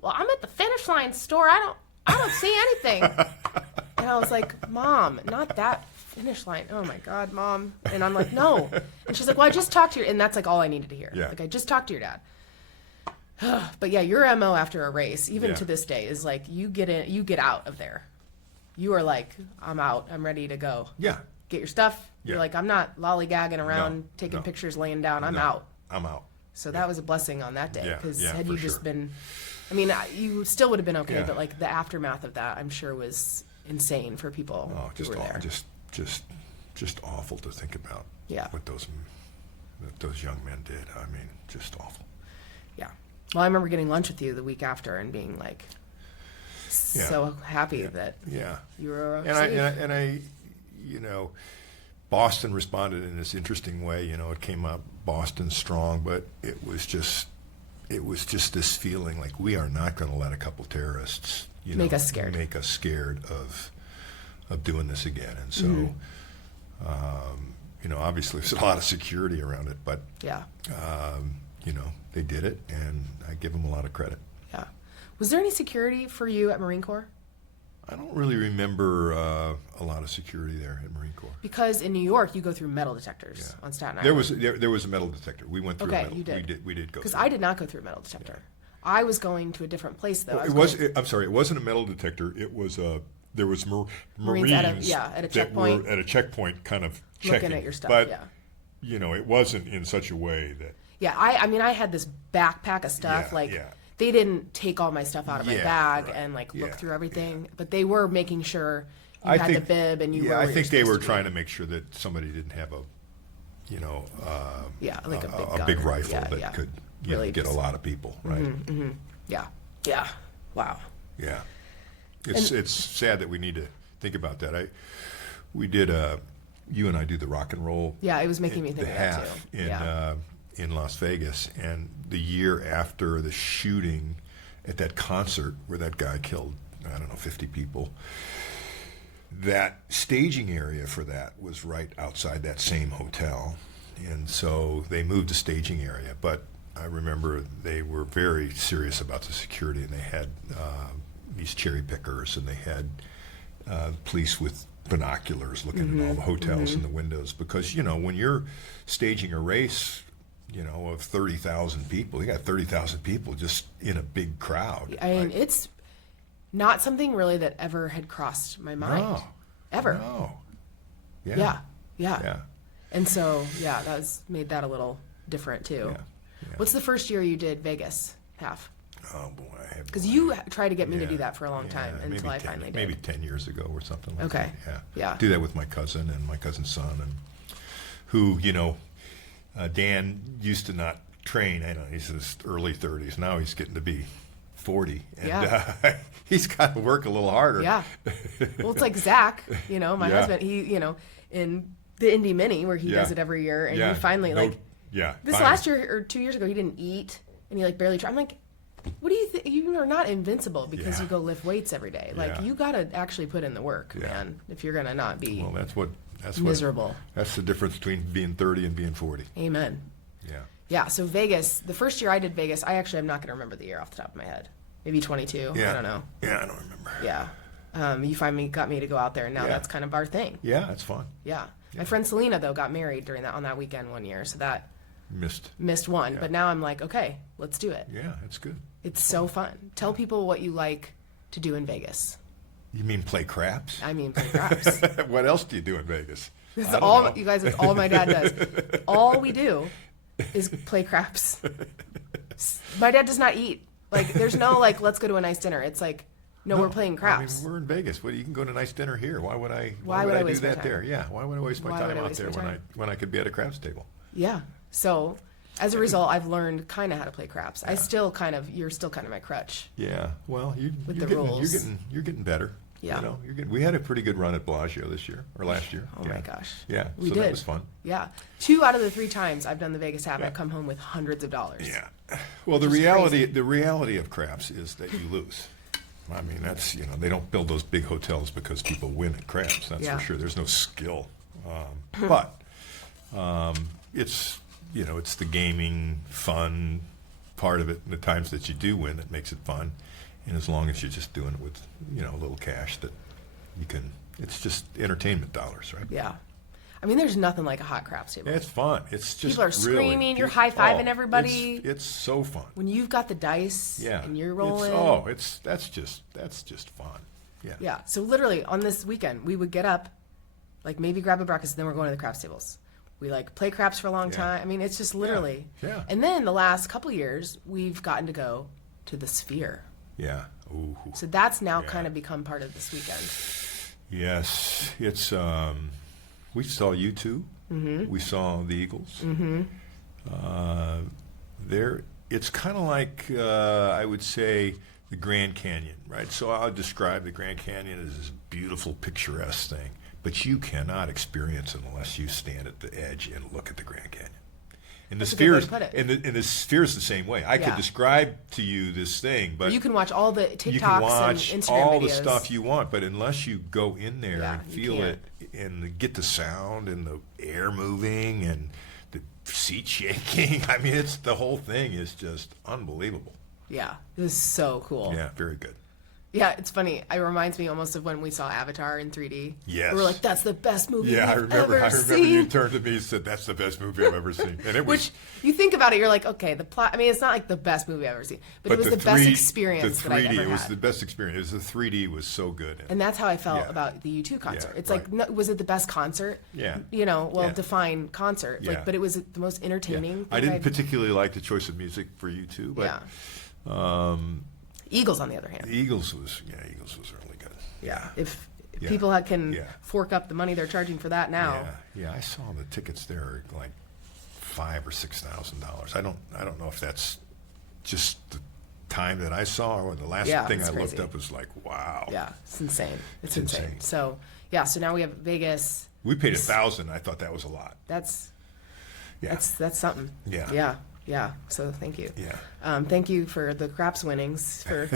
well, I'm at the Finish Line store. I don't see anything. And I was like, Mom, not that Finish Line. Oh my God, Mom. And I'm like, no. And she's like, well, I just talked to and that's like all I needed to hear. Yeah. Like, I just talked to your dad. But yeah, your MO after a race, even to this day, is like you get out of there. You are like, I'm out. I'm ready to go. Yeah. Get your stuff. Yeah. You're like, I'm not lollygagging around taking pictures laying down. I'm out. I'm out. So that was a blessing on that day because had you just sure. been, I mean, you still would have been okay, but like the aftermath of that, I'm sure was insane for people who were there. Just awful to think about. Yeah. What those young men did. I mean, just awful. Yeah. Well, I remember getting lunch with you the week after and being like so happy that you were safe. And I, Boston responded in this interesting way. It came out Boston strong, but it was just this feeling like we are not going to let a couple terrorists make us scared of doing this again. And so, obviously there's a lot of security around it, but they did it, and I give them a lot of credit. Yeah. Was there any security for you at Marine Corps? I don't really remember a lot of security there at Marine Corps. Because in New York, you go through metal detectors on Staten Island. There was a metal detector. We went through a metal. You did. We did go. Because I did not go through a metal detector. Yeah. I was going to a different place though. I'm sorry. It wasn't a metal detector. It was there was Marines at a checkpoint. Were at a checkpoint, kind of looking at your stuff. But it wasn't in such a way that. Yeah, I mean, I had this backpack of stuff they didn't take all my stuff out of my bag right. and like look through everything, but they were making sure you had the bib and you were. Yeah, where I think you're they were supposed to trying be. to make sure that somebody didn't have a, you know, like a big a gun. big rifle Yeah, that yeah. could Really get a just- lot of people, right? Yeah. Wow. Yeah, it's sad that we need to think about that. We did you and I do the rock and roll. Yeah, it was making me think the of that half too. in Las Vegas, and the year after the shooting at that concert where that guy killed 50 people. That staging area for that was right outside that same hotel, and so they moved the staging area. But I remember they were very serious about the security, and they had these cherry pickers, and they had police with binoculars looking at all the hotels and the windows, because when you're staging a race of 30,000 people, you got 30,000 people just in a big crowd. I mean, it's not something really that ever had crossed my mind. No. Ever. No. Yeah. And so, that's made that a little different too. Yeah. What's the first year you did Vegas half? Oh boy, I have. Because you tried to get me to Yeah. do that for a long time until I finally did. Maybe 10 years ago or something like Okay. that. Yeah. Do that with my cousin and my cousin's son, and who, Dan used to not train. I know he's in his early 30s. Now he's getting to be 40. And he's got to work a little harder. Yeah. Well, it's like Zach, my Yeah. husband, he, in the Indy Mini where he does it every year, and he finally, last year or 2 years ago, he didn't eat, and he, barely tried. I'm like, what do you think? You are not invincible because you go lift weights every day. Like, you got to actually put in the work, man, if you're going to not be miserable. That's the difference between being 30 and being 40. Amen. Yeah. Yeah, so Vegas, the first year I did Vegas, I actually am not going to remember the year off the top of my head. Maybe 22. Yeah. I don't know. Yeah, I don't remember. Yeah. You finally got me to go out there, and now that's kind of our thing. Yeah, it's fun. Yeah. My friend Selena, though, got married on that weekend one year, so that missed one. Yeah. But now I'm like, okay, let's do it. Yeah, it's good. It's so fun. Tell people what you like to do in Vegas. You mean play craps? I mean, play craps. What else do you do in Vegas? This is all, you guys, it's all my dad does. All we do is play craps. My dad does not eat. Like, there's no, let's go to a nice dinner. It's like, no, we're playing craps. I mean, we're in Vegas. You can go to a nice dinner here. Why would I do waste my that time? there? Yeah, why would I waste my time out there when I could be at a craps table? Yeah. So, as a result, I've learned kind of how to play craps. I still you're still kind of my crutch. Yeah. Well, rules. You're getting better. Yeah. We had a pretty good run at Bellagio this year or last year. Oh my gosh. Yeah. We so did. That was fun. Yeah. 2 out of the 3 times I've done the Vegas half, I've come home with hundreds of dollars. Yeah. Well, the reality of craps is that you lose. I mean, that's, they don't build those big hotels because people win at craps. That's for sure. There's no skill. But it's, it's the gaming, fun part of it. And the times that you do win, that makes it fun. And as long as you're just doing it with, a little cash that you can, it's just entertainment dollars, right? Yeah. I mean, there's nothing like a hot craps table. It's fun. It's just people are screaming. You're high-fiving everybody. It's so fun. When you've got the dice and you're rolling. That's just fun. Yeah. Yeah. So literally on this weekend, we would get up, maybe grab a breakfast, and then we're going to the craps tables. We play craps for a long time. I mean, it's just literally. Yeah. And then the last couple of years, we've gotten to go to the Sphere. Yeah. Ooh. So that's now kind of become part of this weekend. Yes. It's we saw U2. Mm-hmm. We saw the Eagles. Mm-hmm. It's kind of like I would say the Grand Canyon, right? So I'll describe the Grand Canyon as this beautiful, picturesque thing, but you cannot experience it unless you stand at the edge and look at the Grand Canyon. And the sphere's the same way. I could describe to you this thing, but you can watch all the TikToks you can watch and Instagram all videos. the stuff you want, but unless you go in there and feel can't. it and get the sound and the air moving and the seat shaking, I mean, the whole thing is just unbelievable. Yeah, it was so cool. Yeah, very good. Yeah, it's funny. It reminds me almost of when we saw Avatar in 3D. Yes. We were like, that's the best movie Yeah, I've ever seen. you turned to me and said, that's the best movie I've ever seen. And it was, which, you think about it, you're like, okay, the plot, I mean, it's not like the best movie I've ever seen, but it was the best experience that I ever had. It was the best experience. The 3D was so good. And that's how I felt about the U2 concert. Yeah, it's like, no, was it the best concert? Yeah. Define concert. Yeah. But it was the most entertaining thing I didn't particularly like the choice of music for U2, but Eagles, on the other hand. Eagles was really good. Yeah. If Yeah. people can Yeah. fork up the money they're charging for that now. Yeah, I saw the tickets there are like $5,000 or $6,000. I don't know if that's just the time that I saw, or the last thing I looked up was like, wow. Yeah, it's insane. It's insane. So now we have Vegas. We paid $1,000. I thought that was a lot. That's something. Yeah. Yeah. So thank you. Yeah. Thank you for the craps winnings. For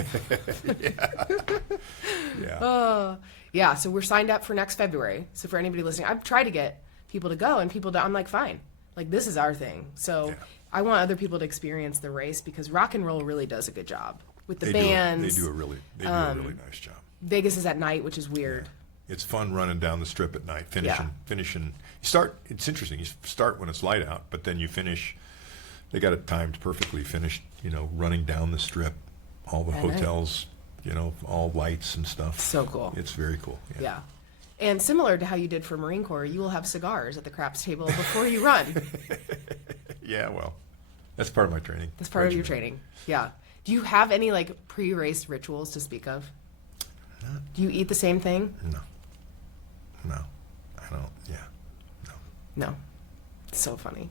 Yeah. So we're signed up for next February. So for anybody listening, I've tried to get people to go, and I'm like, fine. Like, this is our thing. So Yeah. I want other people to experience the race, because rock and roll really does a good job with the They bands. do a really nice job. Vegas is at night, which is weird. It's fun running down the strip at night, finishing. You start. It's interesting. You start when it's light out, but then you finish. They got it timed perfectly. Finished, running down the strip, all the hotels, all lights and stuff. So cool. It's very cool. Yeah. And similar to how you did for Marine Corps, you will have cigars at the craps table before you run. Yeah, well, that's part of my training. That's part of your training. Yeah. Do you have any pre-race rituals to speak of? Do you eat the same thing? No, I don't. Yeah, No. It's so funny.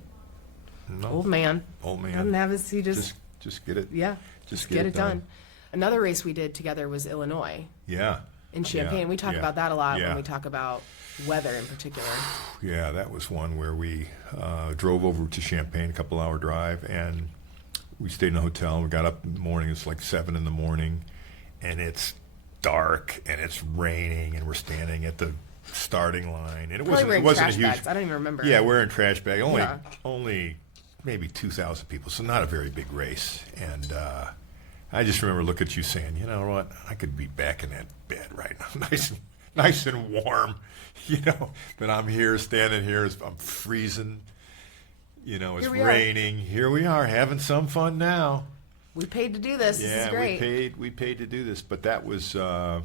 no. Old man. Doesn't have his. He just get it. yeah. Just get it done. Another race we did together was Illinois. Yeah. In Champaign. We talk about that a lot when we talk about weather in particular. Yeah, that was one where we drove over to Champaign, a couple-hour drive, and we stayed in a hotel. We got up in the morning. It's like 7 in the morning, and it's dark, and it's raining, and we're standing at the starting line. And it wasn't trash a huge. bags. I don't even remember. Yeah, we're in trash bag. Only maybe 2,000 people, so not a very big race. And I just remember looking at you saying, you know what, I could be back in that bed right now, nice and warm, but I'm here, standing here, I'm freezing, it's raining. Here we are, having some fun now. We paid to do this. Yeah, this is great. we paid to do this, but that was, I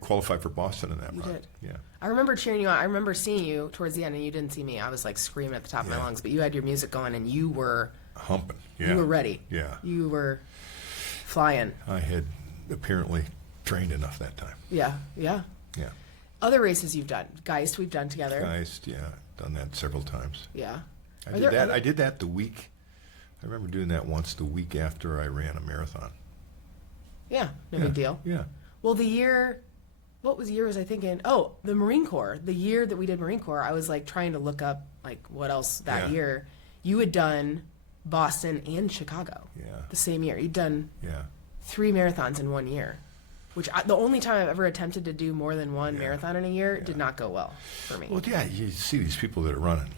qualified for Boston in that run. You did. Yeah. I remember cheering you on. I remember seeing you towards the end, and you didn't see me. I was screaming at the top of my lungs, but you had your music going, and you were humping. Yeah. You were ready. Yeah. You were flying. I had apparently trained enough that time. Yeah. Other races you've done. Geist we've done together. Geist, yeah. Done that several times. Yeah. I did that the week. I remember doing that once the week after I ran a marathon. Yeah, big deal. Yeah. Well, what year was I thinking? Oh, the Marine Corps. The year that we did Marine Corps, I was trying to look up what else that year. You had done Boston and Chicago. Yeah. The same year. You'd done 3 marathons in 1 year, which the only time I've ever attempted to do more than one marathon in a year did not go well for me. Well, yeah, you see these people that are running,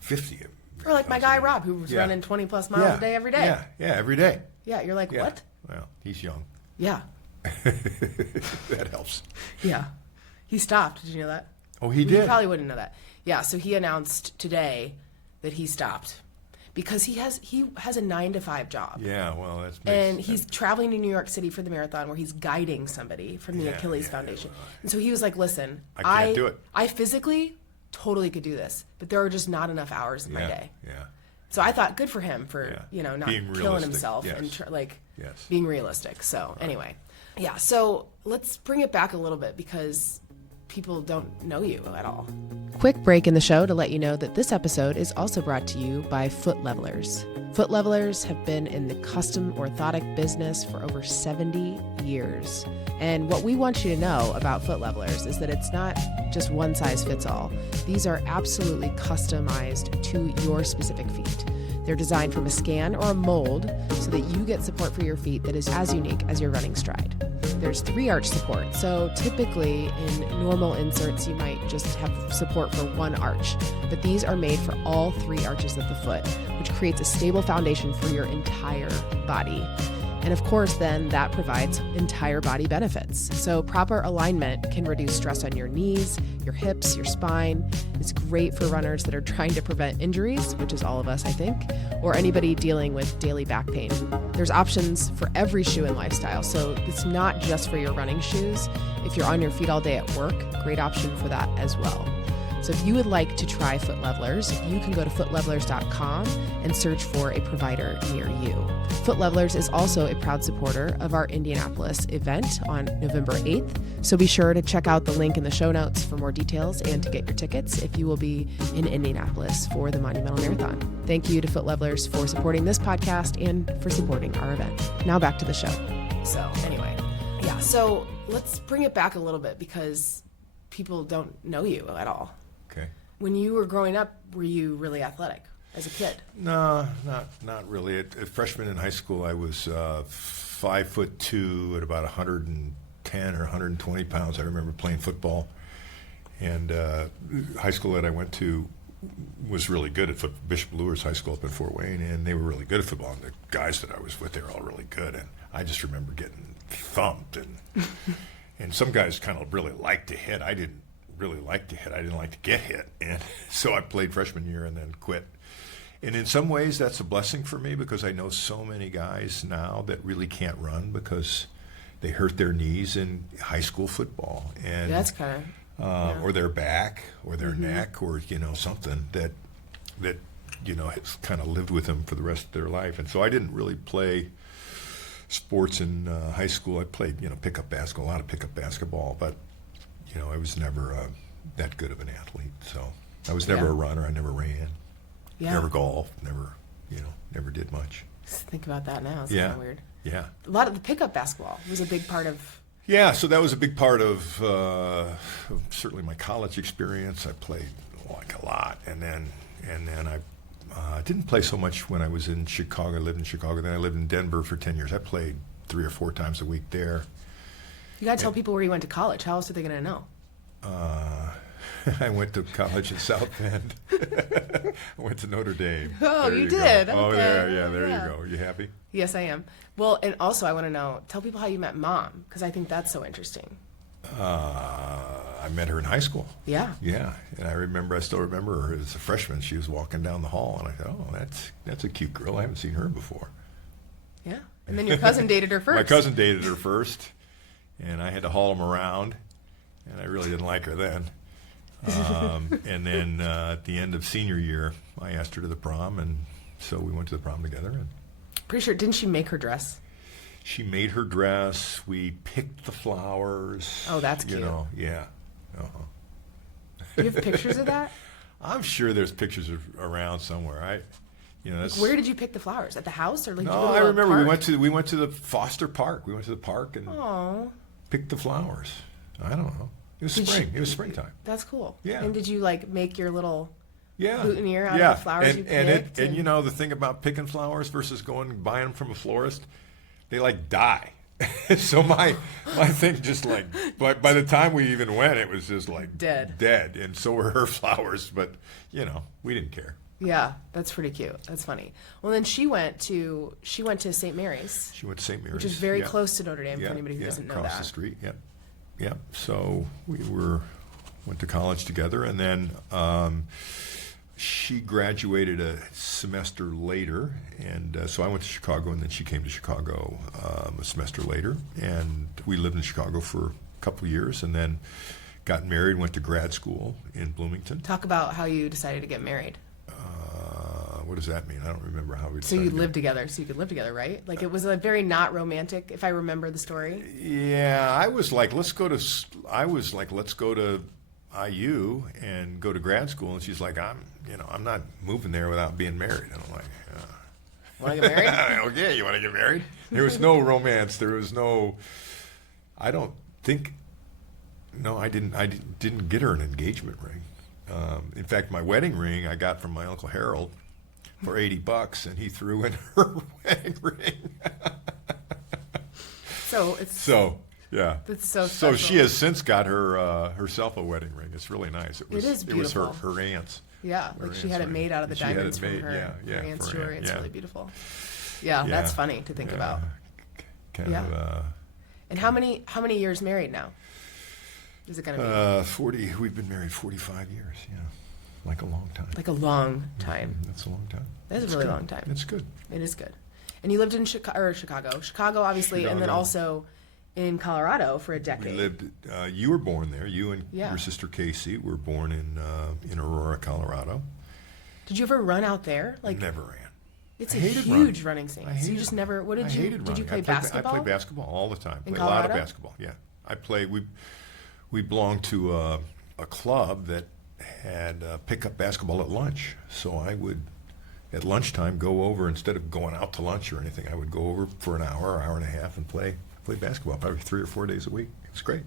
50. Or my guy Rob, who was running 20 plus miles a day every day. Yeah, every day. Yeah, you're like, what? Well, he's young. Yeah. That helps. Yeah. He stopped. Did you know that? Oh, he did? You probably wouldn't know that. Yeah, so he announced today that he stopped because he has a 9-to-5 job. Yeah, well, that's he's traveling to New York City for the marathon where he's guiding somebody from the Achilles Foundation. Right. And so he was like, listen, I can't do it. I physically totally could do this, but there are just not enough hours in my day. Yeah. So I thought, good for him for, not killing himself and being realistic. So anyway, so let's bring it back a little bit because people don't know you at all. Quick break in the show to let you know that this episode is also brought to you by Foot Levelers. Foot Levelers have been in the custom orthotic business for over 70 years. And what we want you to know about Foot Levelers is that it's not just one size fits all. These are absolutely customized to your specific feet. They're designed from a scan or a mold so that you get support for your feet that is as unique as your running stride. There's 3 arch support, so typically in normal inserts you might just have support for 1 arch, but these are made for all 3 arches of the foot, which creates a stable foundation for your entire body. And of course, then that provides entire body benefits. So proper alignment can reduce stress on your knees, your hips, your spine. It's great for runners that are trying to prevent injuries, which is all of us, I think, or anybody dealing with daily back pain. There's options for every shoe and lifestyle, so it's not just for your running shoes. If you're on your feet all day at work, great option for that as well. So if you would like to try Foot Levelers, you can go to footlevelers.com and search for a provider near you. Foot Levelers is also a proud supporter of our Indianapolis event on November 8th. So be sure to check out the link in the show notes for more details and to get your tickets if you will be in Indianapolis for the Monumental Marathon. Thank you to Foot Levelers for supporting this podcast and for supporting our event. Now back to the show. So anyway, yeah, so let's bring it back a little bit because people don't know you at all. Okay. When you were growing up, were you really athletic as a kid? No, not really. At freshman in high school, I was 5'2" at about 110 or 120 pounds. I remember playing football, and high school that I went to was really good at football. Bishop Lewis High School up in Fort Wayne, and they were really good at football. And the guys that I was with, they were all really good, and I just remember getting thumped, and some guys kind of really liked to hit. I didn't really like to hit. I didn't like to get hit, and so I played freshman year and then quit. And in some ways, that's a blessing for me because I know so many guys now that really can't run because they hurt their knees in high school football, and That's kind of or their back or their neck or something that has kind of lived with them for the rest of their life. And so I didn't really play sports in high school. I played pickup basketball, a lot of pickup basketball, but I was never that good of an athlete. So I was never a runner. I never ran. Yeah. Never golfed. Never did much. Think about that now. It's Yeah. kind of weird. Yeah. A lot of the pickup basketball was a big part of. Yeah, so that was a big part of certainly my college experience. I played like a lot, and then I didn't play so much when I was in Chicago. I lived in Chicago. Then I lived in Denver for 10 years. I played 3 or 4 times a week there. You got to tell people where you went to college. How else are they going to know? I went to college in South Bend. I went to Notre Dame. Oh, There you go. did? Oh, Okay. yeah, there Yeah. you go. You happy? Yes, I am. Well, and also I want to know, tell people how you met Mom, because I think that's so interesting. I met her in high school. Yeah. Yeah, and I still remember her as a freshman. She was walking down the hall, and I thought, oh, that's a cute girl. I haven't seen her before. Yeah. And then your cousin dated her first. My cousin dated her first, and I had to haul him around, and I really didn't like her then. And then at the end of senior year, I asked her to the prom, and so we went to the prom together. And Pretty sure, didn't she make her dress? she made her dress. We picked the flowers. Oh, that's cute. Yeah. Do you have pictures of that? I'm sure there's pictures around somewhere. That's, Where did you pick the flowers? At the house, or like? No, did you go to I a remember park? we went to the Foster Park. We went to the park and Oh, picked the flowers. I don't know. It was spring. It was springtime. that's cool. Yeah. And did you make your little Yeah. boutonniere out of the flowers you picked? And the thing about picking flowers versus going and buying them from a florist, they die. So my thing just but by the time we even went, it was just dead. And so were her flowers, but we didn't care. Yeah, that's pretty cute. That's funny. Well, then she went to St. Mary's. She went to St. Mary's, which is very close to Notre Dame for anybody who doesn't know across that. the street. Yep. So we went to college together, and then she graduated a semester later, and so I went to Chicago, and then she came to Chicago a semester later, and we lived in Chicago for a couple of years, and then got married, went to grad school in Bloomington. Talk about how you decided to get married. What does that mean? I don't remember how we So decided. you lived together, so you could live together, right? It was very not romantic, if I remember the story. Yeah, I was like, let's go to IU and go to grad school, and she's like, I'm not moving there without being married. And I'm like, Want to get married? okay, you want to get married? There was no romance. There was no. I don't think. No, I didn't get her an engagement ring. In fact, my wedding ring I got from my Uncle Harold for $80, and he threw in her wedding ring. Yeah. That's so So special. she has since got herself a wedding ring. It's really nice. It is beautiful. It was her aunt's. Yeah, she had it made out of the She had diamonds it from made, her aunt's for her jewelry. aunt, It's yeah. really beautiful. Yeah, that's funny to think about. Kind of. And how many years married now? Is it going to be? 40. We've been married 45 years. Yeah, like a long time. Like a long time. That's a long time. That is a really long time. It's good. It is good. And you lived in Chicago, obviously, and then Chicago. also in Colorado for a decade. We lived. You were born there. You and Yeah. your sister Casey were born in Aurora, Colorado. Did you ever run out there? Never ran. It's I a hated huge running. running scene. I So you hated just running. never. What did I you? hated Did you running. play I basketball? I played basketball all the time. In Played a lot of Colorado? basketball. Yeah, I played. We belonged to a club that had pickup basketball at lunch. So I would, at lunchtime, go over instead of going out to lunch or anything. I would go over for an hour and a half, and play basketball probably 3 or 4 days a week. It was great.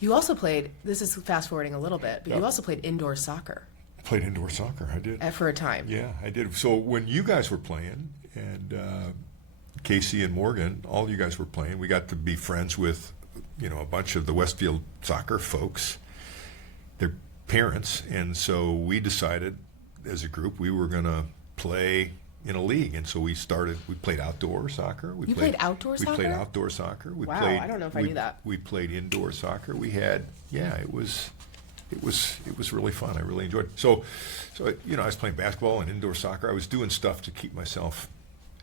You also played. This is fast forwarding a little bit, but Yeah. you also played indoor soccer Played indoor soccer. I did. for a time. Yeah, I did. So when you guys were playing, and Casey and Morgan, all you guys were playing, we got to be friends with, a bunch of the Westfield soccer folks, their parents, and so we decided as a group we were going to play in a league, and so we played outdoor soccer. You played outdoor soccer? We played outdoor soccer. Wow, I don't know if I knew that. We played indoor soccer. We had, it was really fun. I really enjoyed it. So I was playing basketball and indoor soccer. I was doing stuff to keep myself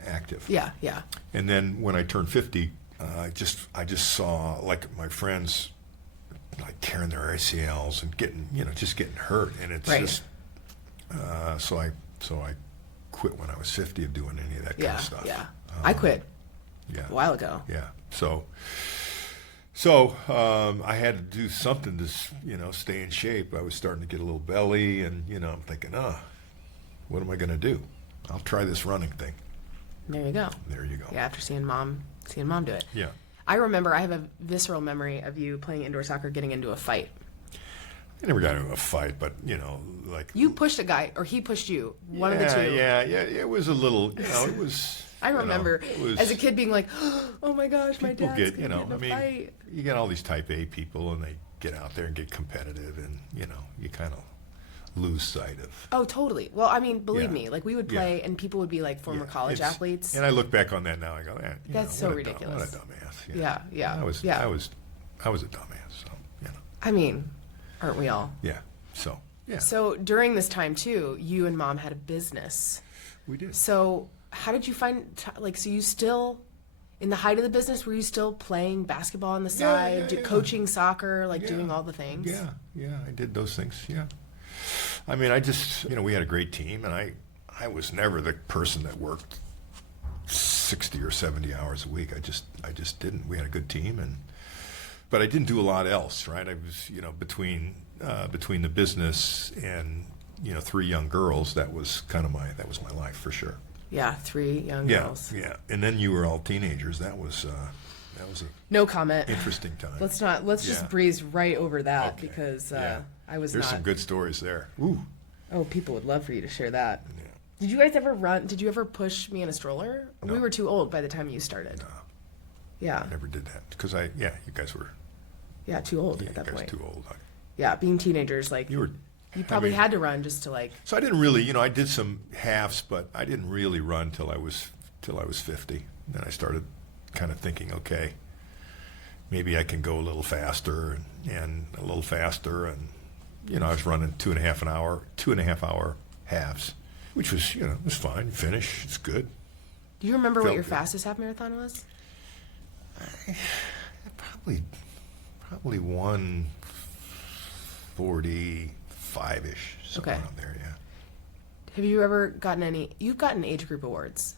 active. Yeah, yeah. And then when I turned 50, I just saw my friends tearing their ACLs and getting hurt, and it's Right. just so I quit when I was 50 of doing any of that kind Yeah, of stuff. yeah. I quit Yeah. a while ago. Yeah. I had to do something to, stay in shape. I was starting to get a little belly, and, I'm thinking, what am I going to do? I'll try this running thing. There you go. There you go. Yeah, after seeing mom do it. Yeah. I remember I have a visceral memory of you playing indoor soccer, getting into a fight. I never got into a fight, but, You pushed a guy, or he pushed you. One of the two. Yeah. It was a little, it was. I remember it was, as a kid being like, "Oh my gosh, my people dad's get, gonna get in a fight." you get all these type A people, and they get out there and get competitive, and, you kind of lose sight of. Oh, totally. Well, I mean, believe Yeah. me, we would Yeah. play, and people would be like former Yeah, college it's- athletes. And I look back on that now, I go, That's so what a ridiculous. What a dumbass. Yeah. I was a dumbass, so, I mean, aren't we all? Yeah, so, yeah, So during this time too, you and mom had a business. we did. So how did you find so you still in the height of the business, were you still playing basketball on the side, coaching soccer, doing all the things? Yeah, I did those things, yeah. I mean, I just, we had a great team, and I was never the person that worked 60 or 70 hours a week. I just didn't. We had a good team, but I didn't do a lot else, right? I was, between the business and, 3 young girls, that was my life for sure. Yeah, 3 young girls. Yeah. And then you were all teenagers. That was a No comment. interesting time. Let's just breeze right over that Okay. because Yeah. I was There's not. some good stories there. Ooh. Oh, people would love for you to share that. Yeah. Did you guys ever run? Did you ever push me in a stroller? No. We were too old by the time you started. No. Yeah. I never did that because you guys were Yeah, too old you at that guys point. too old. Yeah, being teenagers, You probably mean- had to run just to So I didn't really, I did some halves, but I didn't really run till I was 50. Then I started kind of thinking, okay, maybe I can go a little faster and a little faster, and I was running 2.5 hour halves, which was was fine. Finish, it's good. Do you remember what Felt your good. fastest half marathon was? Probably 1:45-ish, somewhere Okay. around there. Yeah. Have you ever gotten any? You've gotten age group awards.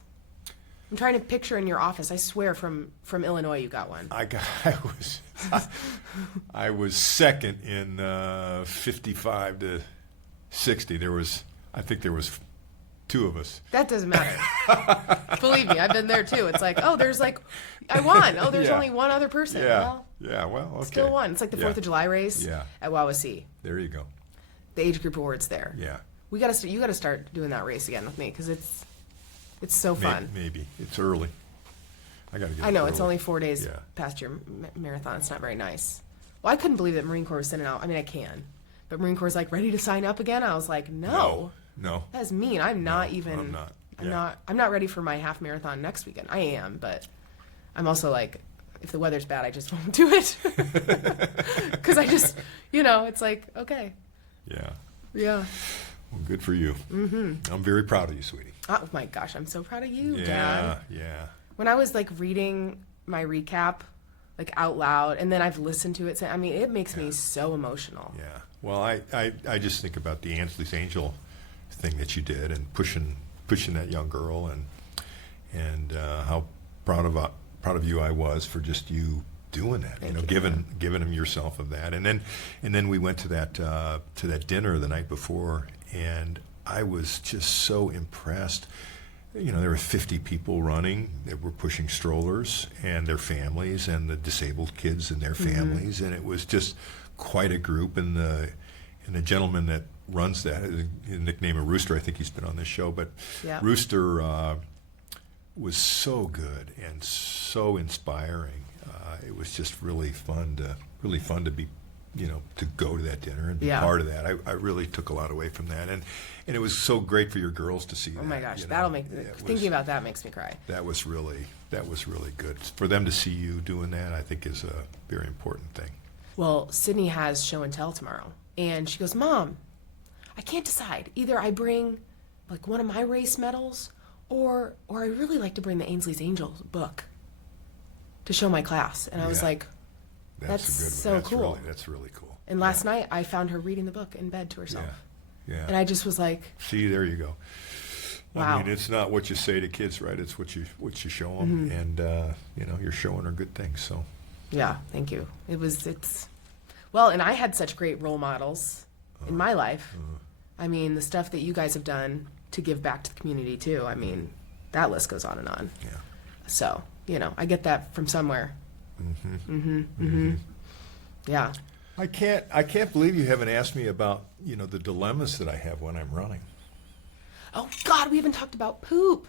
I'm trying to picture in your office. I swear, from Illinois, you got one. I was second in 55 to 60. I think there was 2 of us. That doesn't matter. Believe me, I've been there too. It's like, oh, there's I won. Oh, there's Yeah. only one other person. Yeah. Well, Yeah. Well, okay. still won. It's like the 4th of July race Yeah. at Wawasee. There you go. The age group awards there. Yeah. You got to start doing that race again with me because it's so fun. Maybe it's early. I got to get. I know up it's early. only 4 days Yeah. past your marathon. It's not very nice. Well, I couldn't believe that Marine Corps was sending out. I mean, I can, but Marine Corps is ready to sign up again. I was like, no. No. That's mean. I'm not No, even. I'm not. I'm Yeah. not. I'm not ready for my half marathon next weekend. I am, but I'm also if the weather's bad, I just won't do it because I just, it's okay. Yeah. Yeah. Well, good for you. Mm-hmm. I'm very proud of you, sweetie. Oh my gosh, I'm so proud of you, Yeah. Dad. Yeah. When I was reading my recap like out loud, and then I've listened to it. I mean, it makes me so emotional. Yeah. Well, I just think about the Ansley's Angel thing that you did, and pushing that young girl, and how proud of you I was for just you doing that. Thank you. Giving him yourself of that, and then we went to that dinner the night before, and I was just so impressed. There were 50 people running that were pushing strollers, and their families, and the disabled kids and their families, and it was just quite a group. And the gentleman that runs that, his nickname is Rooster. I think he's been on this show, but Yeah. Rooster was so good and so inspiring. It was just really fun to be, to go to that dinner and be part of that. I really took a lot away from that, and it was so great for your girls to see. Oh my gosh, that'll make thinking about that makes me cry. That was really good for them to see you doing that. I think is a very important thing. Well, Sydney has show and tell tomorrow, and she goes, "Mom, I can't decide. Either I bring like one of my race medals, or I really like to bring the Ainsley's Angels book to show my class." And I was like, That's a good one. so cool. That's really cool. And last night I found her reading the book in bed to herself. Yeah. And I just was like, see, there you go. Wow. I mean, it's not what you say to kids, right? It's what you show them, and you're showing her good things. So. yeah, thank you. Well, and I had such great role models in my life. I mean, the stuff that you guys have done to give back to the community too. I mean, that list goes on and on. Yeah. So, I get that from somewhere. Yeah. I can't believe you haven't asked me about, the dilemmas that I have when I'm running. Oh God, we haven't talked about poop.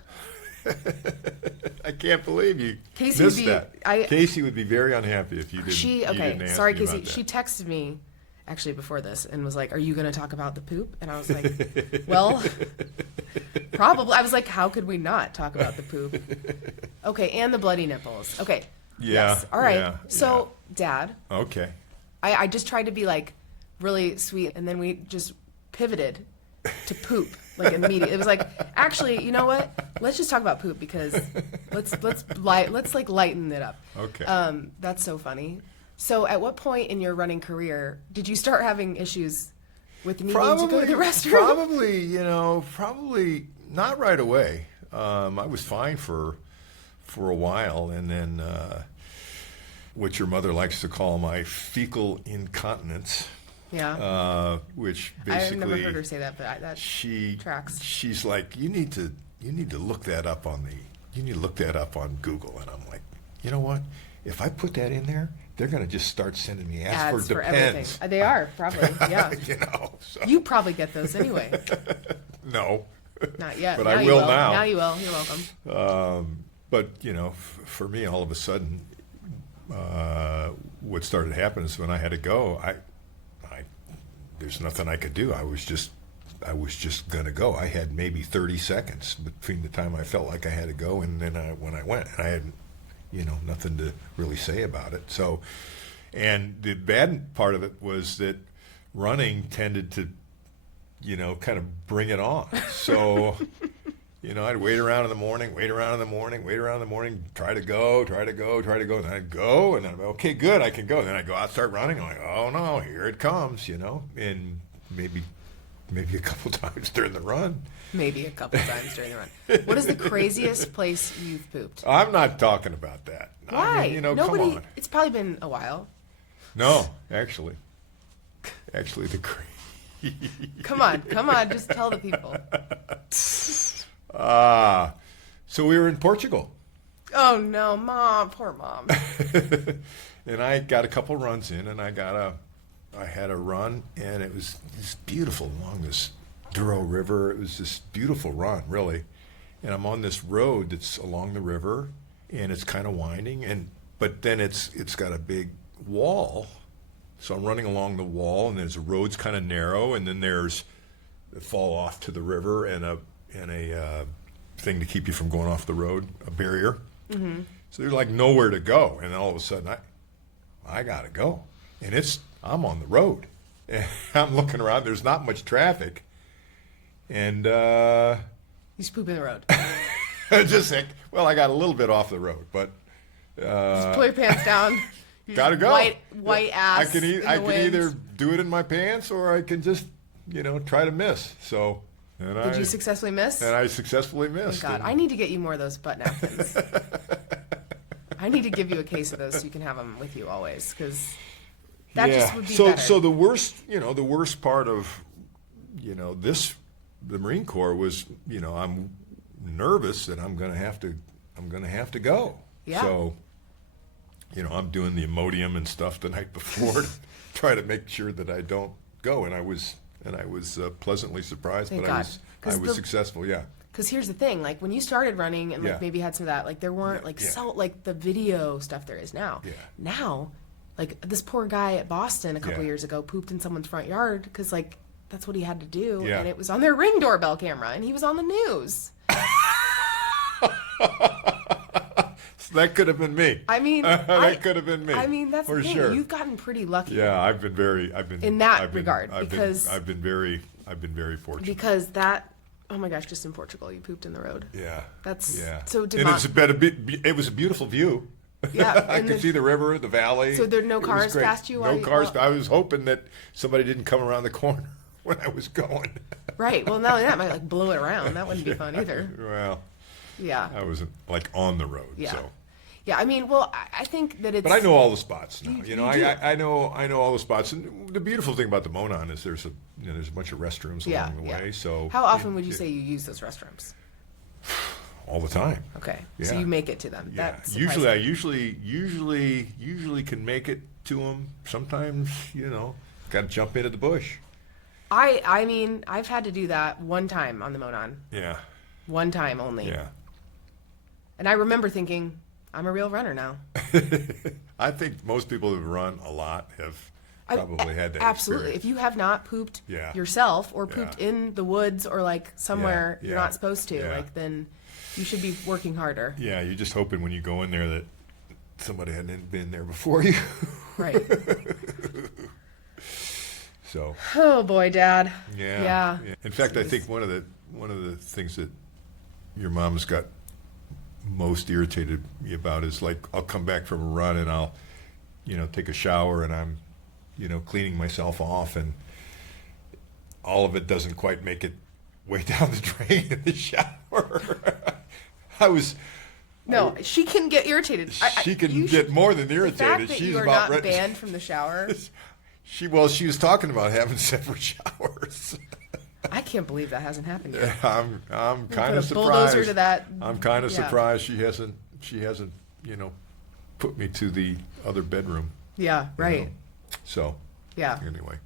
I can't believe you Casey missed would be- that. Casey would be very unhappy if you didn't. you didn't ask Sorry, me Casey. about that. She texted me actually before this and was like, "Are you going to talk about the poop?" And I was like, "Well, probably." I was like, "How could we not talk about the poop?" Okay, and the bloody nipples. Okay. Yeah. Yes. All right. Yeah, So, Dad, Okay. I just tried to be like really sweet, and then we just pivoted to poop like immediately. It was like, actually, you know what? Let's just talk about poop because let's like lighten it up. Okay. That's so funny. So, at what point in your running career did you start having issues with needing to go to the restroom? Probably not right away. I was fine for a while, and then what your mother likes to call my fecal incontinence. Yeah. Which basically I've never heard her say that, but that she tracks. She's like, you need to look that up on Google, and I'm like, you know what? If I put that in there, they're going to just start sending me ads for everything. Depends. They are probably, yeah. So. You probably get those anyway. No. Not yet. But now I you will now. Now you will. You're welcome. But for me, all of a sudden, what started happening is when I had to go, there's nothing I could do. I was just gonna go. I had maybe 30 seconds between the time I felt like I had to go and then when I went, and I had nothing to really say about it. So, and the bad part of it was that running tended to kind of bring it on. So I'd wait around in the morning, try to go, and I'd go, and then I'd be, okay, good, I can go. And then I'd go out, start running, I'm like, oh no, here it comes, and maybe a couple times during the run. What is the craziest place you've pooped? I'm not talking about that. Why? I mean, Nobody. come on. It's probably been a while. No, actually, the crazy. Come on, just tell the people. So we were in Portugal. Oh no, Mom, poor Mom. And I got a couple runs in, and I had a run, and it was just beautiful along this Douro River. It was this beautiful run, really. And I'm on this road that's along the river, and it's kind of winding, but then it's got a big wall. So I'm running along the wall, and the road's kind of narrow, and then there's a fall off to the river and a thing to keep you from going off the road, a barrier. Mm-hmm. So there's like nowhere to go, and all of a sudden I gotta go, and I'm on the road, and I'm looking around. There's not much traffic, and You just poop in the road. just like, well, I got a little bit off the road, but Just pull your pants down. Gotta go. White ass. I can either do it in my pants or I can just, try to miss. So, Did you successfully miss? And I successfully missed. Oh, God, I need to get you more of those butt napkins. I need to give you a case of those so you can have them with you always, because that just would be better. So the worst part of, the Marine Corps was, I'm nervous that I'm going to have to go. Yeah. So, I'm doing the Imodium and stuff the night before to try to make sure that I don't go. And I was pleasantly surprised, Thank but God. I was successful. Yeah. Because here's the thing, like when you started running and like maybe had some of that, like there weren't so like the video stuff there is now. Yeah. Now, like this poor guy at Boston a couple years ago pooped in someone's front yard because like that's what he had to do, and it was on their Ring doorbell camera, and he was on the news. That could have been me. I mean, that could have been me. I mean, that's for the thing. sure. You've gotten pretty lucky. Yeah, I've been in that regard, I've been very fortunate. Because that, oh my gosh, just in Portugal, you pooped in the road. Yeah, that's And so. it was a beautiful view. Yeah, I could see the river, the valley. So there were no cars past you. No cars. I was hoping that somebody didn't come around the corner when I was going. Right. Well, no, that might like blow it around. That wouldn't be fun either. Well. Yeah. I wasn't like on the road. Yeah. So. Yeah, I mean, well, I think that it's. But I know all the spots now. You I know all the spots. And the beautiful thing about the Monon is there's a bunch of restrooms along the way. So how often would you say you use those restrooms? All the time. Okay, yeah. So you make it to them. Yeah. I usually can make it to them. Sometimes got to jump into the bush. I mean, I've had to do that one time on the Monon. Yeah. One time only. Yeah. And I remember thinking, I'm a real runner now. I think most people who run a lot have probably had that absolutely. experience. If you have not pooped yourself or pooped Yeah. in the woods or like somewhere Yeah. you're not supposed to, Yeah. like then you should be working harder. Yeah, you're just hoping when you go in there that somebody hadn't been there before you. Right. So. Oh boy, Dad. Yeah. In fact, I think one of the things that your mom's got most irritated me about is like I'll come back from a run and I'll, take a shower and I'm, cleaning myself off and all of it doesn't quite make it way down the drain in the shower. She can get irritated. She can get more than irritated. The fact that She's you are about not ready. banned from the shower. She was talking about having separate showers. I can't believe that hasn't happened yet. I'm kind of surprised. Bulldozer to that. I'm kind of surprised she hasn't put me to the other bedroom. Yeah, right. So yeah. Anyway.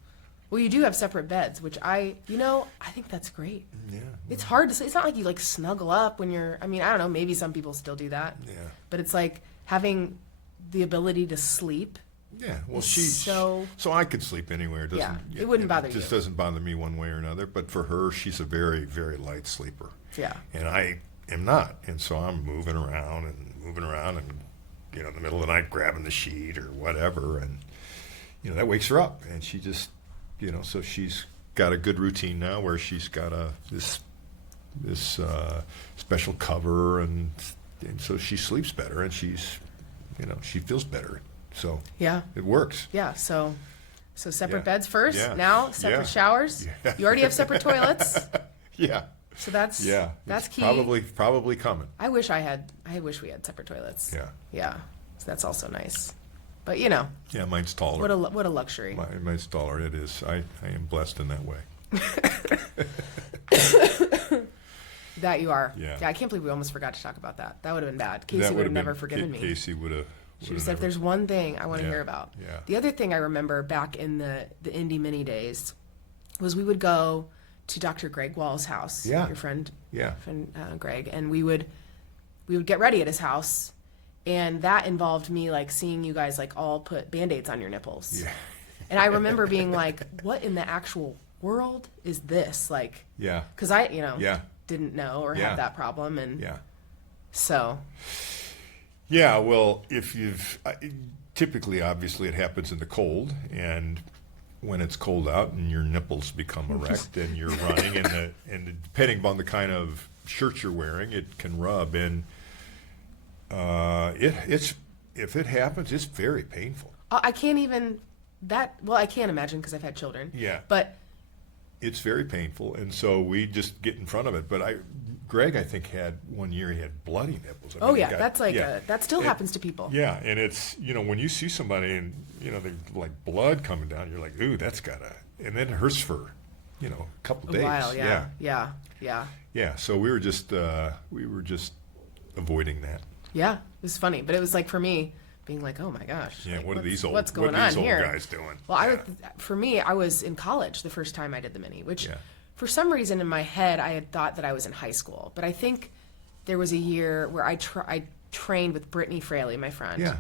Well, you do have separate beds, which I think that's great. Yeah. It's hard to say. It's not like you like snuggle up when you're. I mean, I don't know. Maybe some people still do that. Yeah. But it's like having the ability to sleep. Yeah, well, so I could sleep anywhere. It wouldn't bother you. It just doesn't bother me one way or another. But for her, she's a very, very light sleeper. Yeah. And I am not, and so I'm moving around, and in the middle of the night grabbing the sheet or whatever, and that wakes her up, and she just, so she's got a good routine now where she's got this special cover, and so she sleeps better, and she's, she feels better. So yeah, it works. Yeah, so separate beds first. Yeah. Now separate showers. Yeah. You already have separate toilets. Yeah. So that's key. Probably coming. I wish we had separate toilets. Yeah. Yeah. So that's also nice. But Yeah, mine's taller. What a luxury. Mine's taller. It is. I am blessed in that way. That you are. Yeah. I can't believe we almost forgot to talk about that. That would have been bad. Casey would have never forgiven me. Casey would have. She said, "There's one thing I want to hear about." Yeah. The other thing I remember back in the Indy Mini days was we would go to Dr. Greg Wall's house. Yeah. Your friend. Yeah. Friend Greg, and we would get ready at his house, and that involved me like seeing you guys like all put Band-Aids on your nipples. Yeah. And I remember being like, "What in the actual world is this?" Like. Yeah. Because I didn't know or have that problem, and so. Yeah, well, typically, obviously, it happens in the cold, and when it's cold out and your nipples become erect and you're running, and depending upon the kind of shirt you're wearing, it can rub, and it's if it happens, it's very painful. I can't even I can't imagine because I've had children. Yeah. But it's very painful, and so we just get in front of it. But Greg, I think, had one year he had bloody nipples. I mean, that's like that still happens to people. Yeah, and it's, when you see somebody and, there's like blood coming down, you're like, ooh, that's and then it hurts for, a couple days. A while, yeah. Yeah, so we were just avoiding that. Yeah, it was funny, but it was like for me being like, oh my gosh. Yeah, like, what are these old guys doing? Well, for me, I was in college the first time I did the mini, which for some reason in my head I had thought that I was in high school, but I think there was a year where I trained with Brittany Fraley, my friend. Yeah.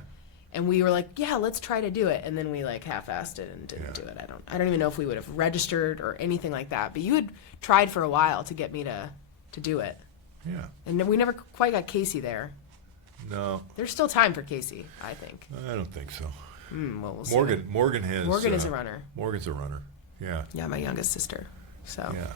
And we were like, yeah, let's try to do it, and then we like half-assed it and didn't do it. I don't even know if we would have registered or anything like that. But you had tried for a while to get me to do it. Yeah. And we never quite got Casey there. No. There's still time for Casey, I think. I don't think so. Well, we'll see. Morgan is a runner. Morgan's a runner. Yeah. Yeah, my youngest sister. So. Yeah.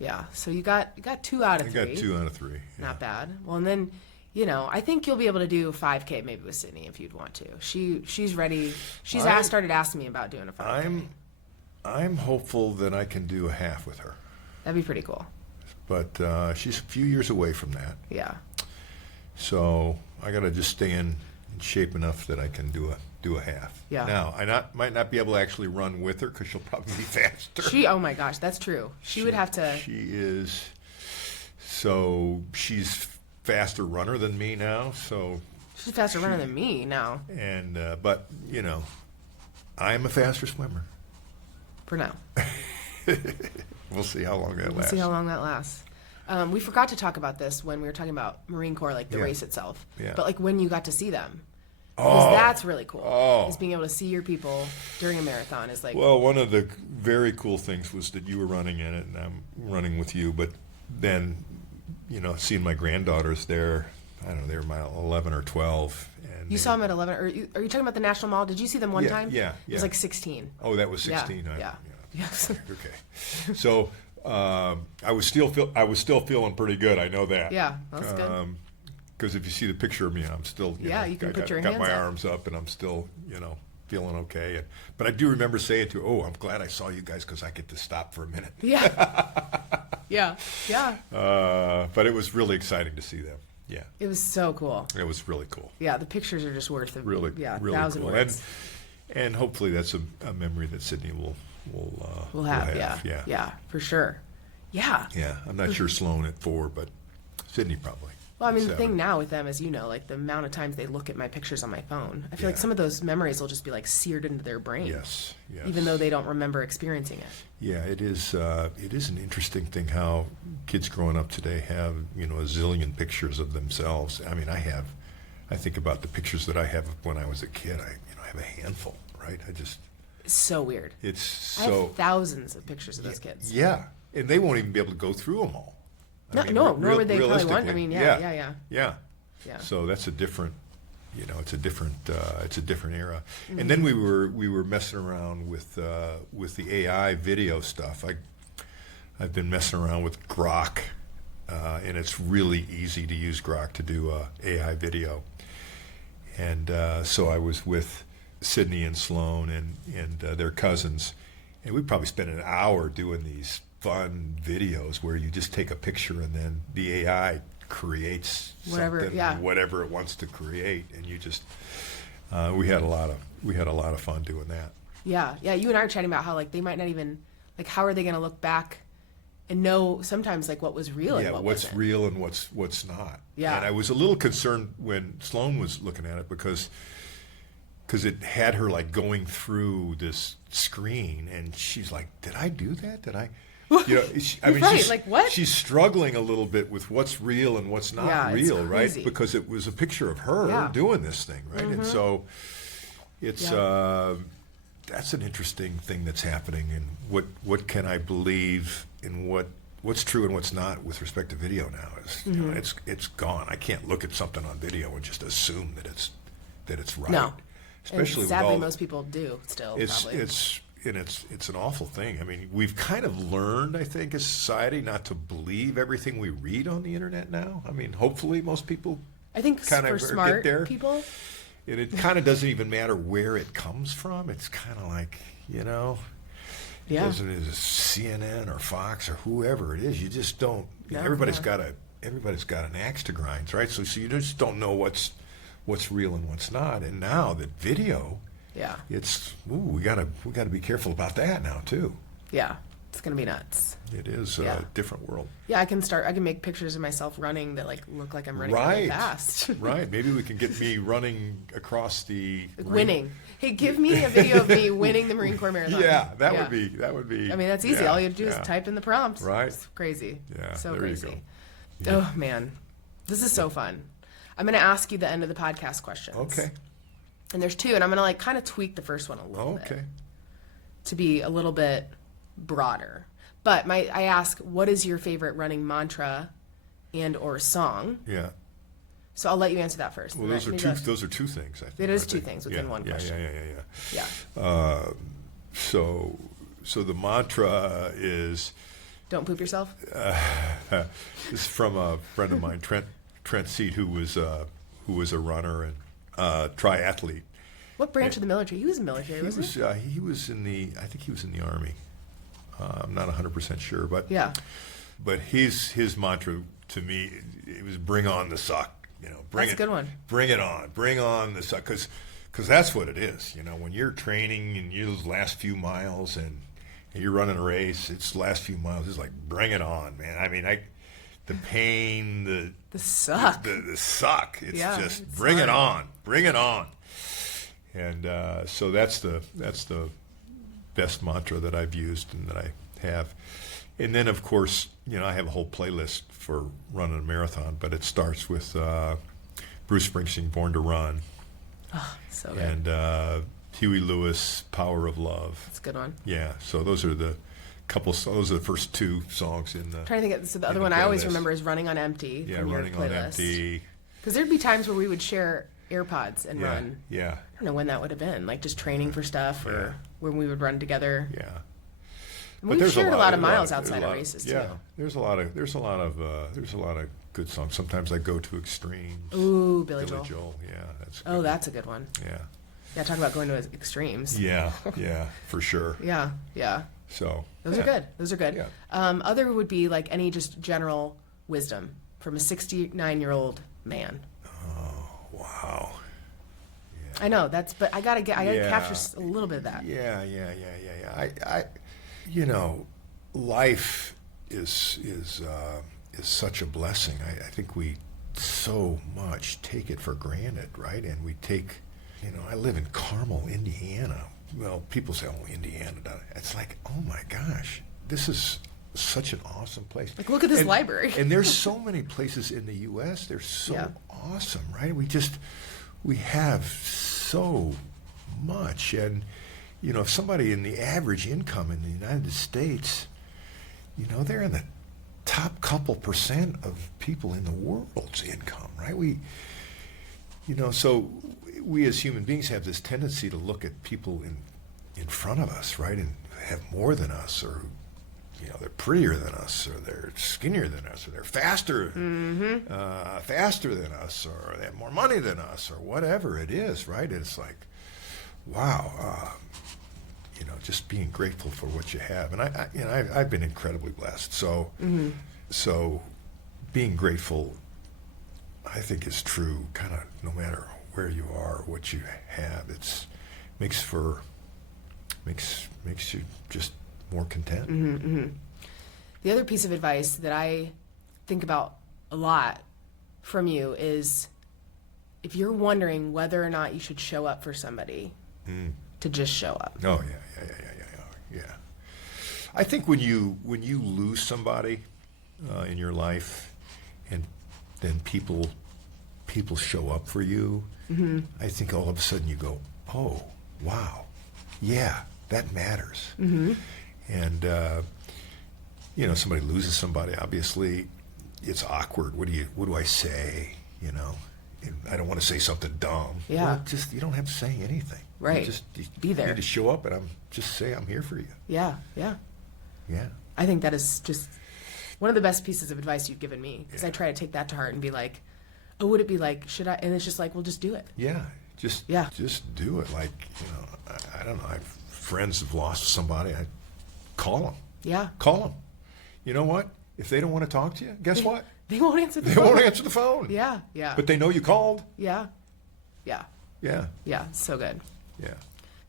Yeah. So you got 2 out of 3. I got 2 out of 3. Yeah. Not bad. Well, and then, I think you'll be able to do 5K maybe with Sydney if you'd want to. She's ready. She's started asking me about doing a 5K. I'm hopeful that I can do a half with her. That'd be pretty cool. But she's a few years away from that. Yeah. So I got to just stay in shape enough that I can do a half. Yeah. Now might not be able to actually run with her because she'll probably be faster. Oh my gosh, that's true. She would have to. She is. So she's faster runner than me now. So she's a faster runner than me now. And but I'm a faster swimmer. For now. We'll see how long that lasts. We'll see how long that lasts. We forgot to talk about this when we were talking about Marine Corps, like the race itself. Yeah. But like when you got to see them. Because that's really cool. Oh. Is being able to see your people during a marathon is like. Well, one of the very cool things was that you were running in it and I'm running with you. But then, seeing my granddaughters there, I don't know, they were mile 11 or 12. And you saw them at 11. Are you talking about the National Mall? Did you see them one time? Yeah. It was like 16. Oh, that was 16. Yeah. Yes. Okay. So I was still feeling pretty good. I know that. Yeah, that's good. Because if you see the picture of me, I'm still you can put your got hands my up. arms up, and I'm still feeling okay. But I do remember saying to her, "Oh, I'm glad I saw you guys because I get to stop for a minute." Yeah. But it was really exciting to see them. Yeah. It was so cool. It was really cool. Yeah, the pictures are just worth it. Really 1,000 cool. words. And hopefully that's a memory that Sydney will have. Yeah. Yeah, for sure. Yeah. Yeah. I'm not sure Sloan at 4, but Sydney probably. Well, I mean, 7. the thing now with them is, like the amount of times they look at my pictures on my phone. I feel like some of those memories will just be like seared into their brain. Yes. Even though they don't remember experiencing it. Yeah, it is. It is an interesting thing how kids growing up today have a zillion pictures of themselves. I mean, I think about the pictures that I have of when I was a kid. I have a handful, right? It's so weird. I have thousands of pictures of those kids. Yeah, and they won't even be able to go through them all. Nor would they probably want. I mean, yeah. So that's a different, it's a different era. Mm-hmm. And then we were messing around with the AI video stuff. I've been messing around with Grok, and it's really easy to use Grok to do AI video. And so I was with Sydney and Sloan and their cousins, and we probably spent an hour doing these fun videos where you just take a picture and then the AI creates whatever it wants to create, and you just we had a lot of fun doing that. Yeah. You and I were chatting about how like they might not even like how are they going to look back and know sometimes like what was real and what what's wasn't. real and what's not. Yeah, and I was a little concerned when Sloan was looking at it because it had her like going through this screen, and she's like, "Did I do that? Did I?" Right, like what? She's struggling a little bit with what's real and what's not real, right? Because it was a picture of her doing this thing, right? Mm-hmm. And so it's that's an interesting thing that's happening, and what can I believe in what's true and what's not with respect to video now is it's gone. I can't look at something on video and just assume that it's right. No, especially and sadly with most people do still. Probably. It's an awful thing. I mean, we've kind of learned, I think, as a society, not to believe everything we read on the internet now. I mean, hopefully most people I think kind for of smart get there. people. And it kind of doesn't even matter where it comes from. It's kind of like, Yeah. It is CNN or Fox or whoever it is. You just don't. No, everybody's got an axe to grind, right? So you just don't know what's real and what's not. And now that video, it's we gotta be careful about that now too. Yeah, it's gonna be nuts. It is a different world. Yeah, I can make pictures of myself running that look like I'm running really fast. Right. Maybe we can get me running across the winning. Hey, give me a video of me winning the Marine Corps Marathon. Yeah, that would be. I mean, that's easy. All you have to do is type in the prompt. Right. It's crazy. Yeah. So there crazy. You go. Yeah. Oh man, this is so fun. I'm gonna ask you the end of the podcast questions. Okay. And there's two, and I'm gonna kind of tweak the first one a little bit to be a little bit broader. But I ask, what is your favorite running mantra and or song? Yeah. So I'll let you answer that first. Well, those are two things. I think. It is two things within one question. Yeah. So the mantra is. Don't poop yourself. This is from a friend of mine, Trent Seat, who was a runner and triathlete. What branch of the military? He was in the military, wasn't he? He was in the. I think he was in the Army. I'm not 100% sure, but But his mantra to me, it was "Bring on the suck." That's a good one. Bring it on. Bring on the suck, because that's what it is. When you're training and you those last few miles and you're running a race, it's the last few miles. It's like, bring it on, man. I mean, the pain, the suck, the suck. It's just bring it on. Bring it on. And so that's the best mantra that I've used and that I have. And then, of course, I have a whole playlist for running a marathon, but it starts with Bruce Springsteen, Born to Run. Oh, so good. And Huey Lewis, Power of Love. That's a good one. Yeah, so those are the first two songs in the. I'm trying to think. So the other one I always remember is Running on Empty. Yeah, from Running your on playlist. Empty. Because there'd be times where we would share AirPods and run. Yeah. I don't know when that would have been, like just training for stuff or when we would run together. Yeah. And we've shared a lot of miles outside of races too. Yeah, there's a lot of good songs. Sometimes I go to extremes. Ooh, Billy Joel. Yeah, that's. That's a good one. Yeah. Yeah, talk about going to extremes. Yeah, for sure. Yeah. So those are good. Yeah. Other would be like any just general wisdom from a 69-year-old man. Oh wow. Yeah. I know but I gotta capture a little bit of that. Yeah. I life is such a blessing. I think we so much take it for granted, right? And we take, I live in Carmel, Indiana. Well, people say, "Oh, Indiana." It's like, oh my gosh, this is such an awesome place. Like, look at this library. And there's so many places in the U.S. They're so awesome, right? We have so much. And, if somebody in the average income in the United States, they're in the top couple percent of people in the world's income, right? So we as human beings have this tendency to look at people in front of us, right? And have more than us, or they're prettier than us, or they're skinnier than us, or they're faster than us, or they have more money than us, or whatever it is, right? It's like, wow, just being grateful for what you have. And I've been incredibly blessed. So, so being grateful, I think, is true kind of no matter where you are, what you have. It makes you just more content. The other piece of advice that I think about a lot from you is, if you're wondering whether or not you should show up for somebody, to just show up. Oh yeah. I think when you lose somebody in your life, and then people show up for you, I think all of a sudden you go, oh wow, yeah, that matters. And somebody loses somebody, obviously it's awkward. What do I say? I don't want to say something dumb. Yeah. Well, you don't have to say anything. Right. You be there. You need to show up, and I'm here for you. Yeah. I think that is just one of the best pieces of advice you've given me, because I try to take that to heart and be like, oh, would it be like, should I? And it's just like, well, just do it. Yeah. Just Yeah. just do it. Like, I don't know. I have friends who've lost somebody. I call them. Yeah. Call them. You know what? If they don't want to talk to you, guess what? They won't answer the They phone. won't answer the phone. Yeah. Yeah. But they know you called. yeah. Yeah. Yeah. Yeah. So good. Yeah.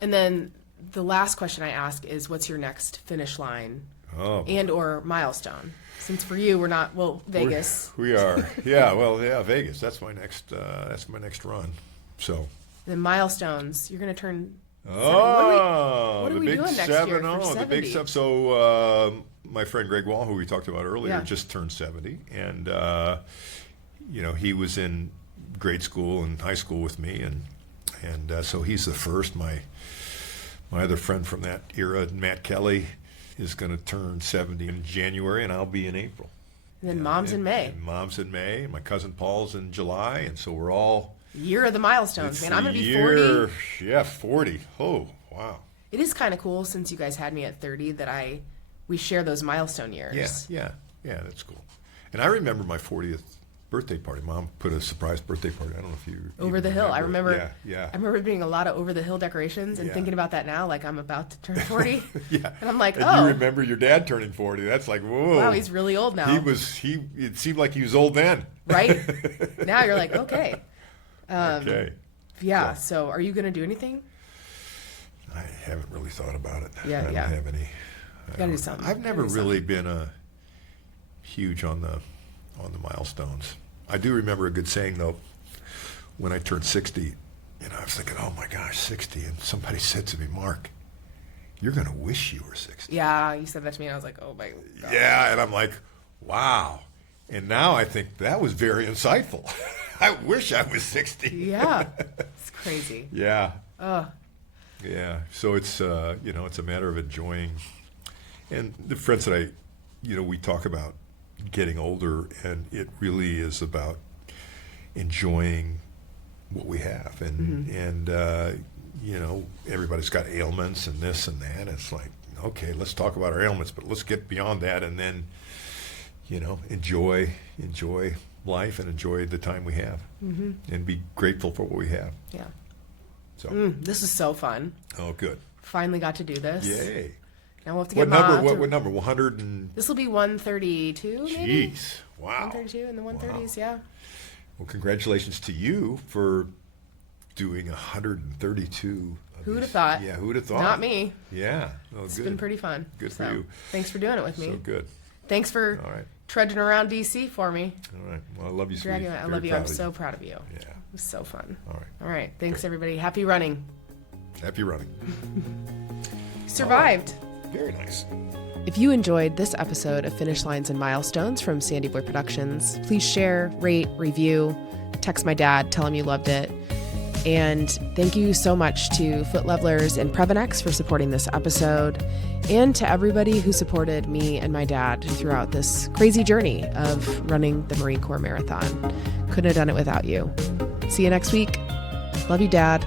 And then the last question I ask is, what's your next finish line Oh. and or milestone? Since for you, we're not, Vegas. We are. Yeah. Well, yeah. Vegas. That's my next. That's my next run. So. Then milestones. You're going to turn. Oh, what are the we big doing next year 7 for the big 70? 7. So my friend Greg Wall, who we talked about earlier, Yeah. just turned 70, and he was in grade school and high school with me, and so he's the first. My other friend from that era, Matt Kelly, is going to turn 70 in January, and I'll be in April. And then mom's in May. And mom's in May. My cousin Paul's in July, and so we're all. Year of the milestones, It's man. I'm the going to be year- 40. Yeah, 40. Oh, wow. It is kind of cool since you guys had me at 30 that we share those milestone years. Yeah, that's cool. And I remember my 40th birthday party. Mom put a surprise birthday party. I don't know if you Over the hill. I remember. Yeah. I remember it being a lot of over the hill decorations and Yeah. thinking about that now, like I'm about to turn 40. Yeah. And I'm like, and oh, you remember your dad turning 40. That's like, whoa. wow, he's really old now. It seemed like he was old then. Right? Now you're like, okay. Okay. Yeah. So are you going to do anything? I haven't really thought about it. Yeah, I don't yeah. have any. Gotta do something. I've never Gotta do really been huge on the milestones. I do remember a good saying though. When I turned 60, I was thinking, oh my gosh, 60, and somebody said to me, Mark, you're going to wish you were 60. Yeah, you said that to me, and I was like, oh my God. Yeah, and I'm like, wow. And now I think that was very insightful. I wish I was 60. Yeah. It's crazy. Yeah. Oh, Yeah. So it's it's a matter of enjoying. And the friends that we talk about getting older, and it really is about enjoying what we have, and everybody's got ailments and this and that. It's like, okay, let's talk about our ailments, but let's get beyond that, and then enjoy life and enjoy the time we have, and be grateful for what we have. yeah. So, This is so fun. oh, good, Finally got to do this. yay! Now we'll have to What get number? Mom What number? 100 and This will be 132, maybe? jeez, wow! 132 in the 130s, yeah. Well, congratulations to you for doing 132. Who would have thought? Yeah, who would have thought? Not me. Yeah, oh, It's good. been pretty fun. Good for So, you. Thanks for doing it with me. So good. Thanks for All right, trudging around D.C. for me. all right. Well, I love you, sweetie. Dragging it. I Very love you. proud I'm of so proud of you. Yeah. It was so fun. All right. All right. Thanks, everybody. Happy running. Happy running. Survived. Very nice. If you enjoyed this episode of Finish Lines and Milestones from Sandy Boy Productions, please share, rate, review, text my dad, tell him you loved it. And thank you so much to Foot Levelers and Previnex for supporting this episode, and to everybody who supported me and my dad throughout this crazy journey of running the Marine Corps Marathon. Couldn't have done it without you. See you next week. Love you, Dad.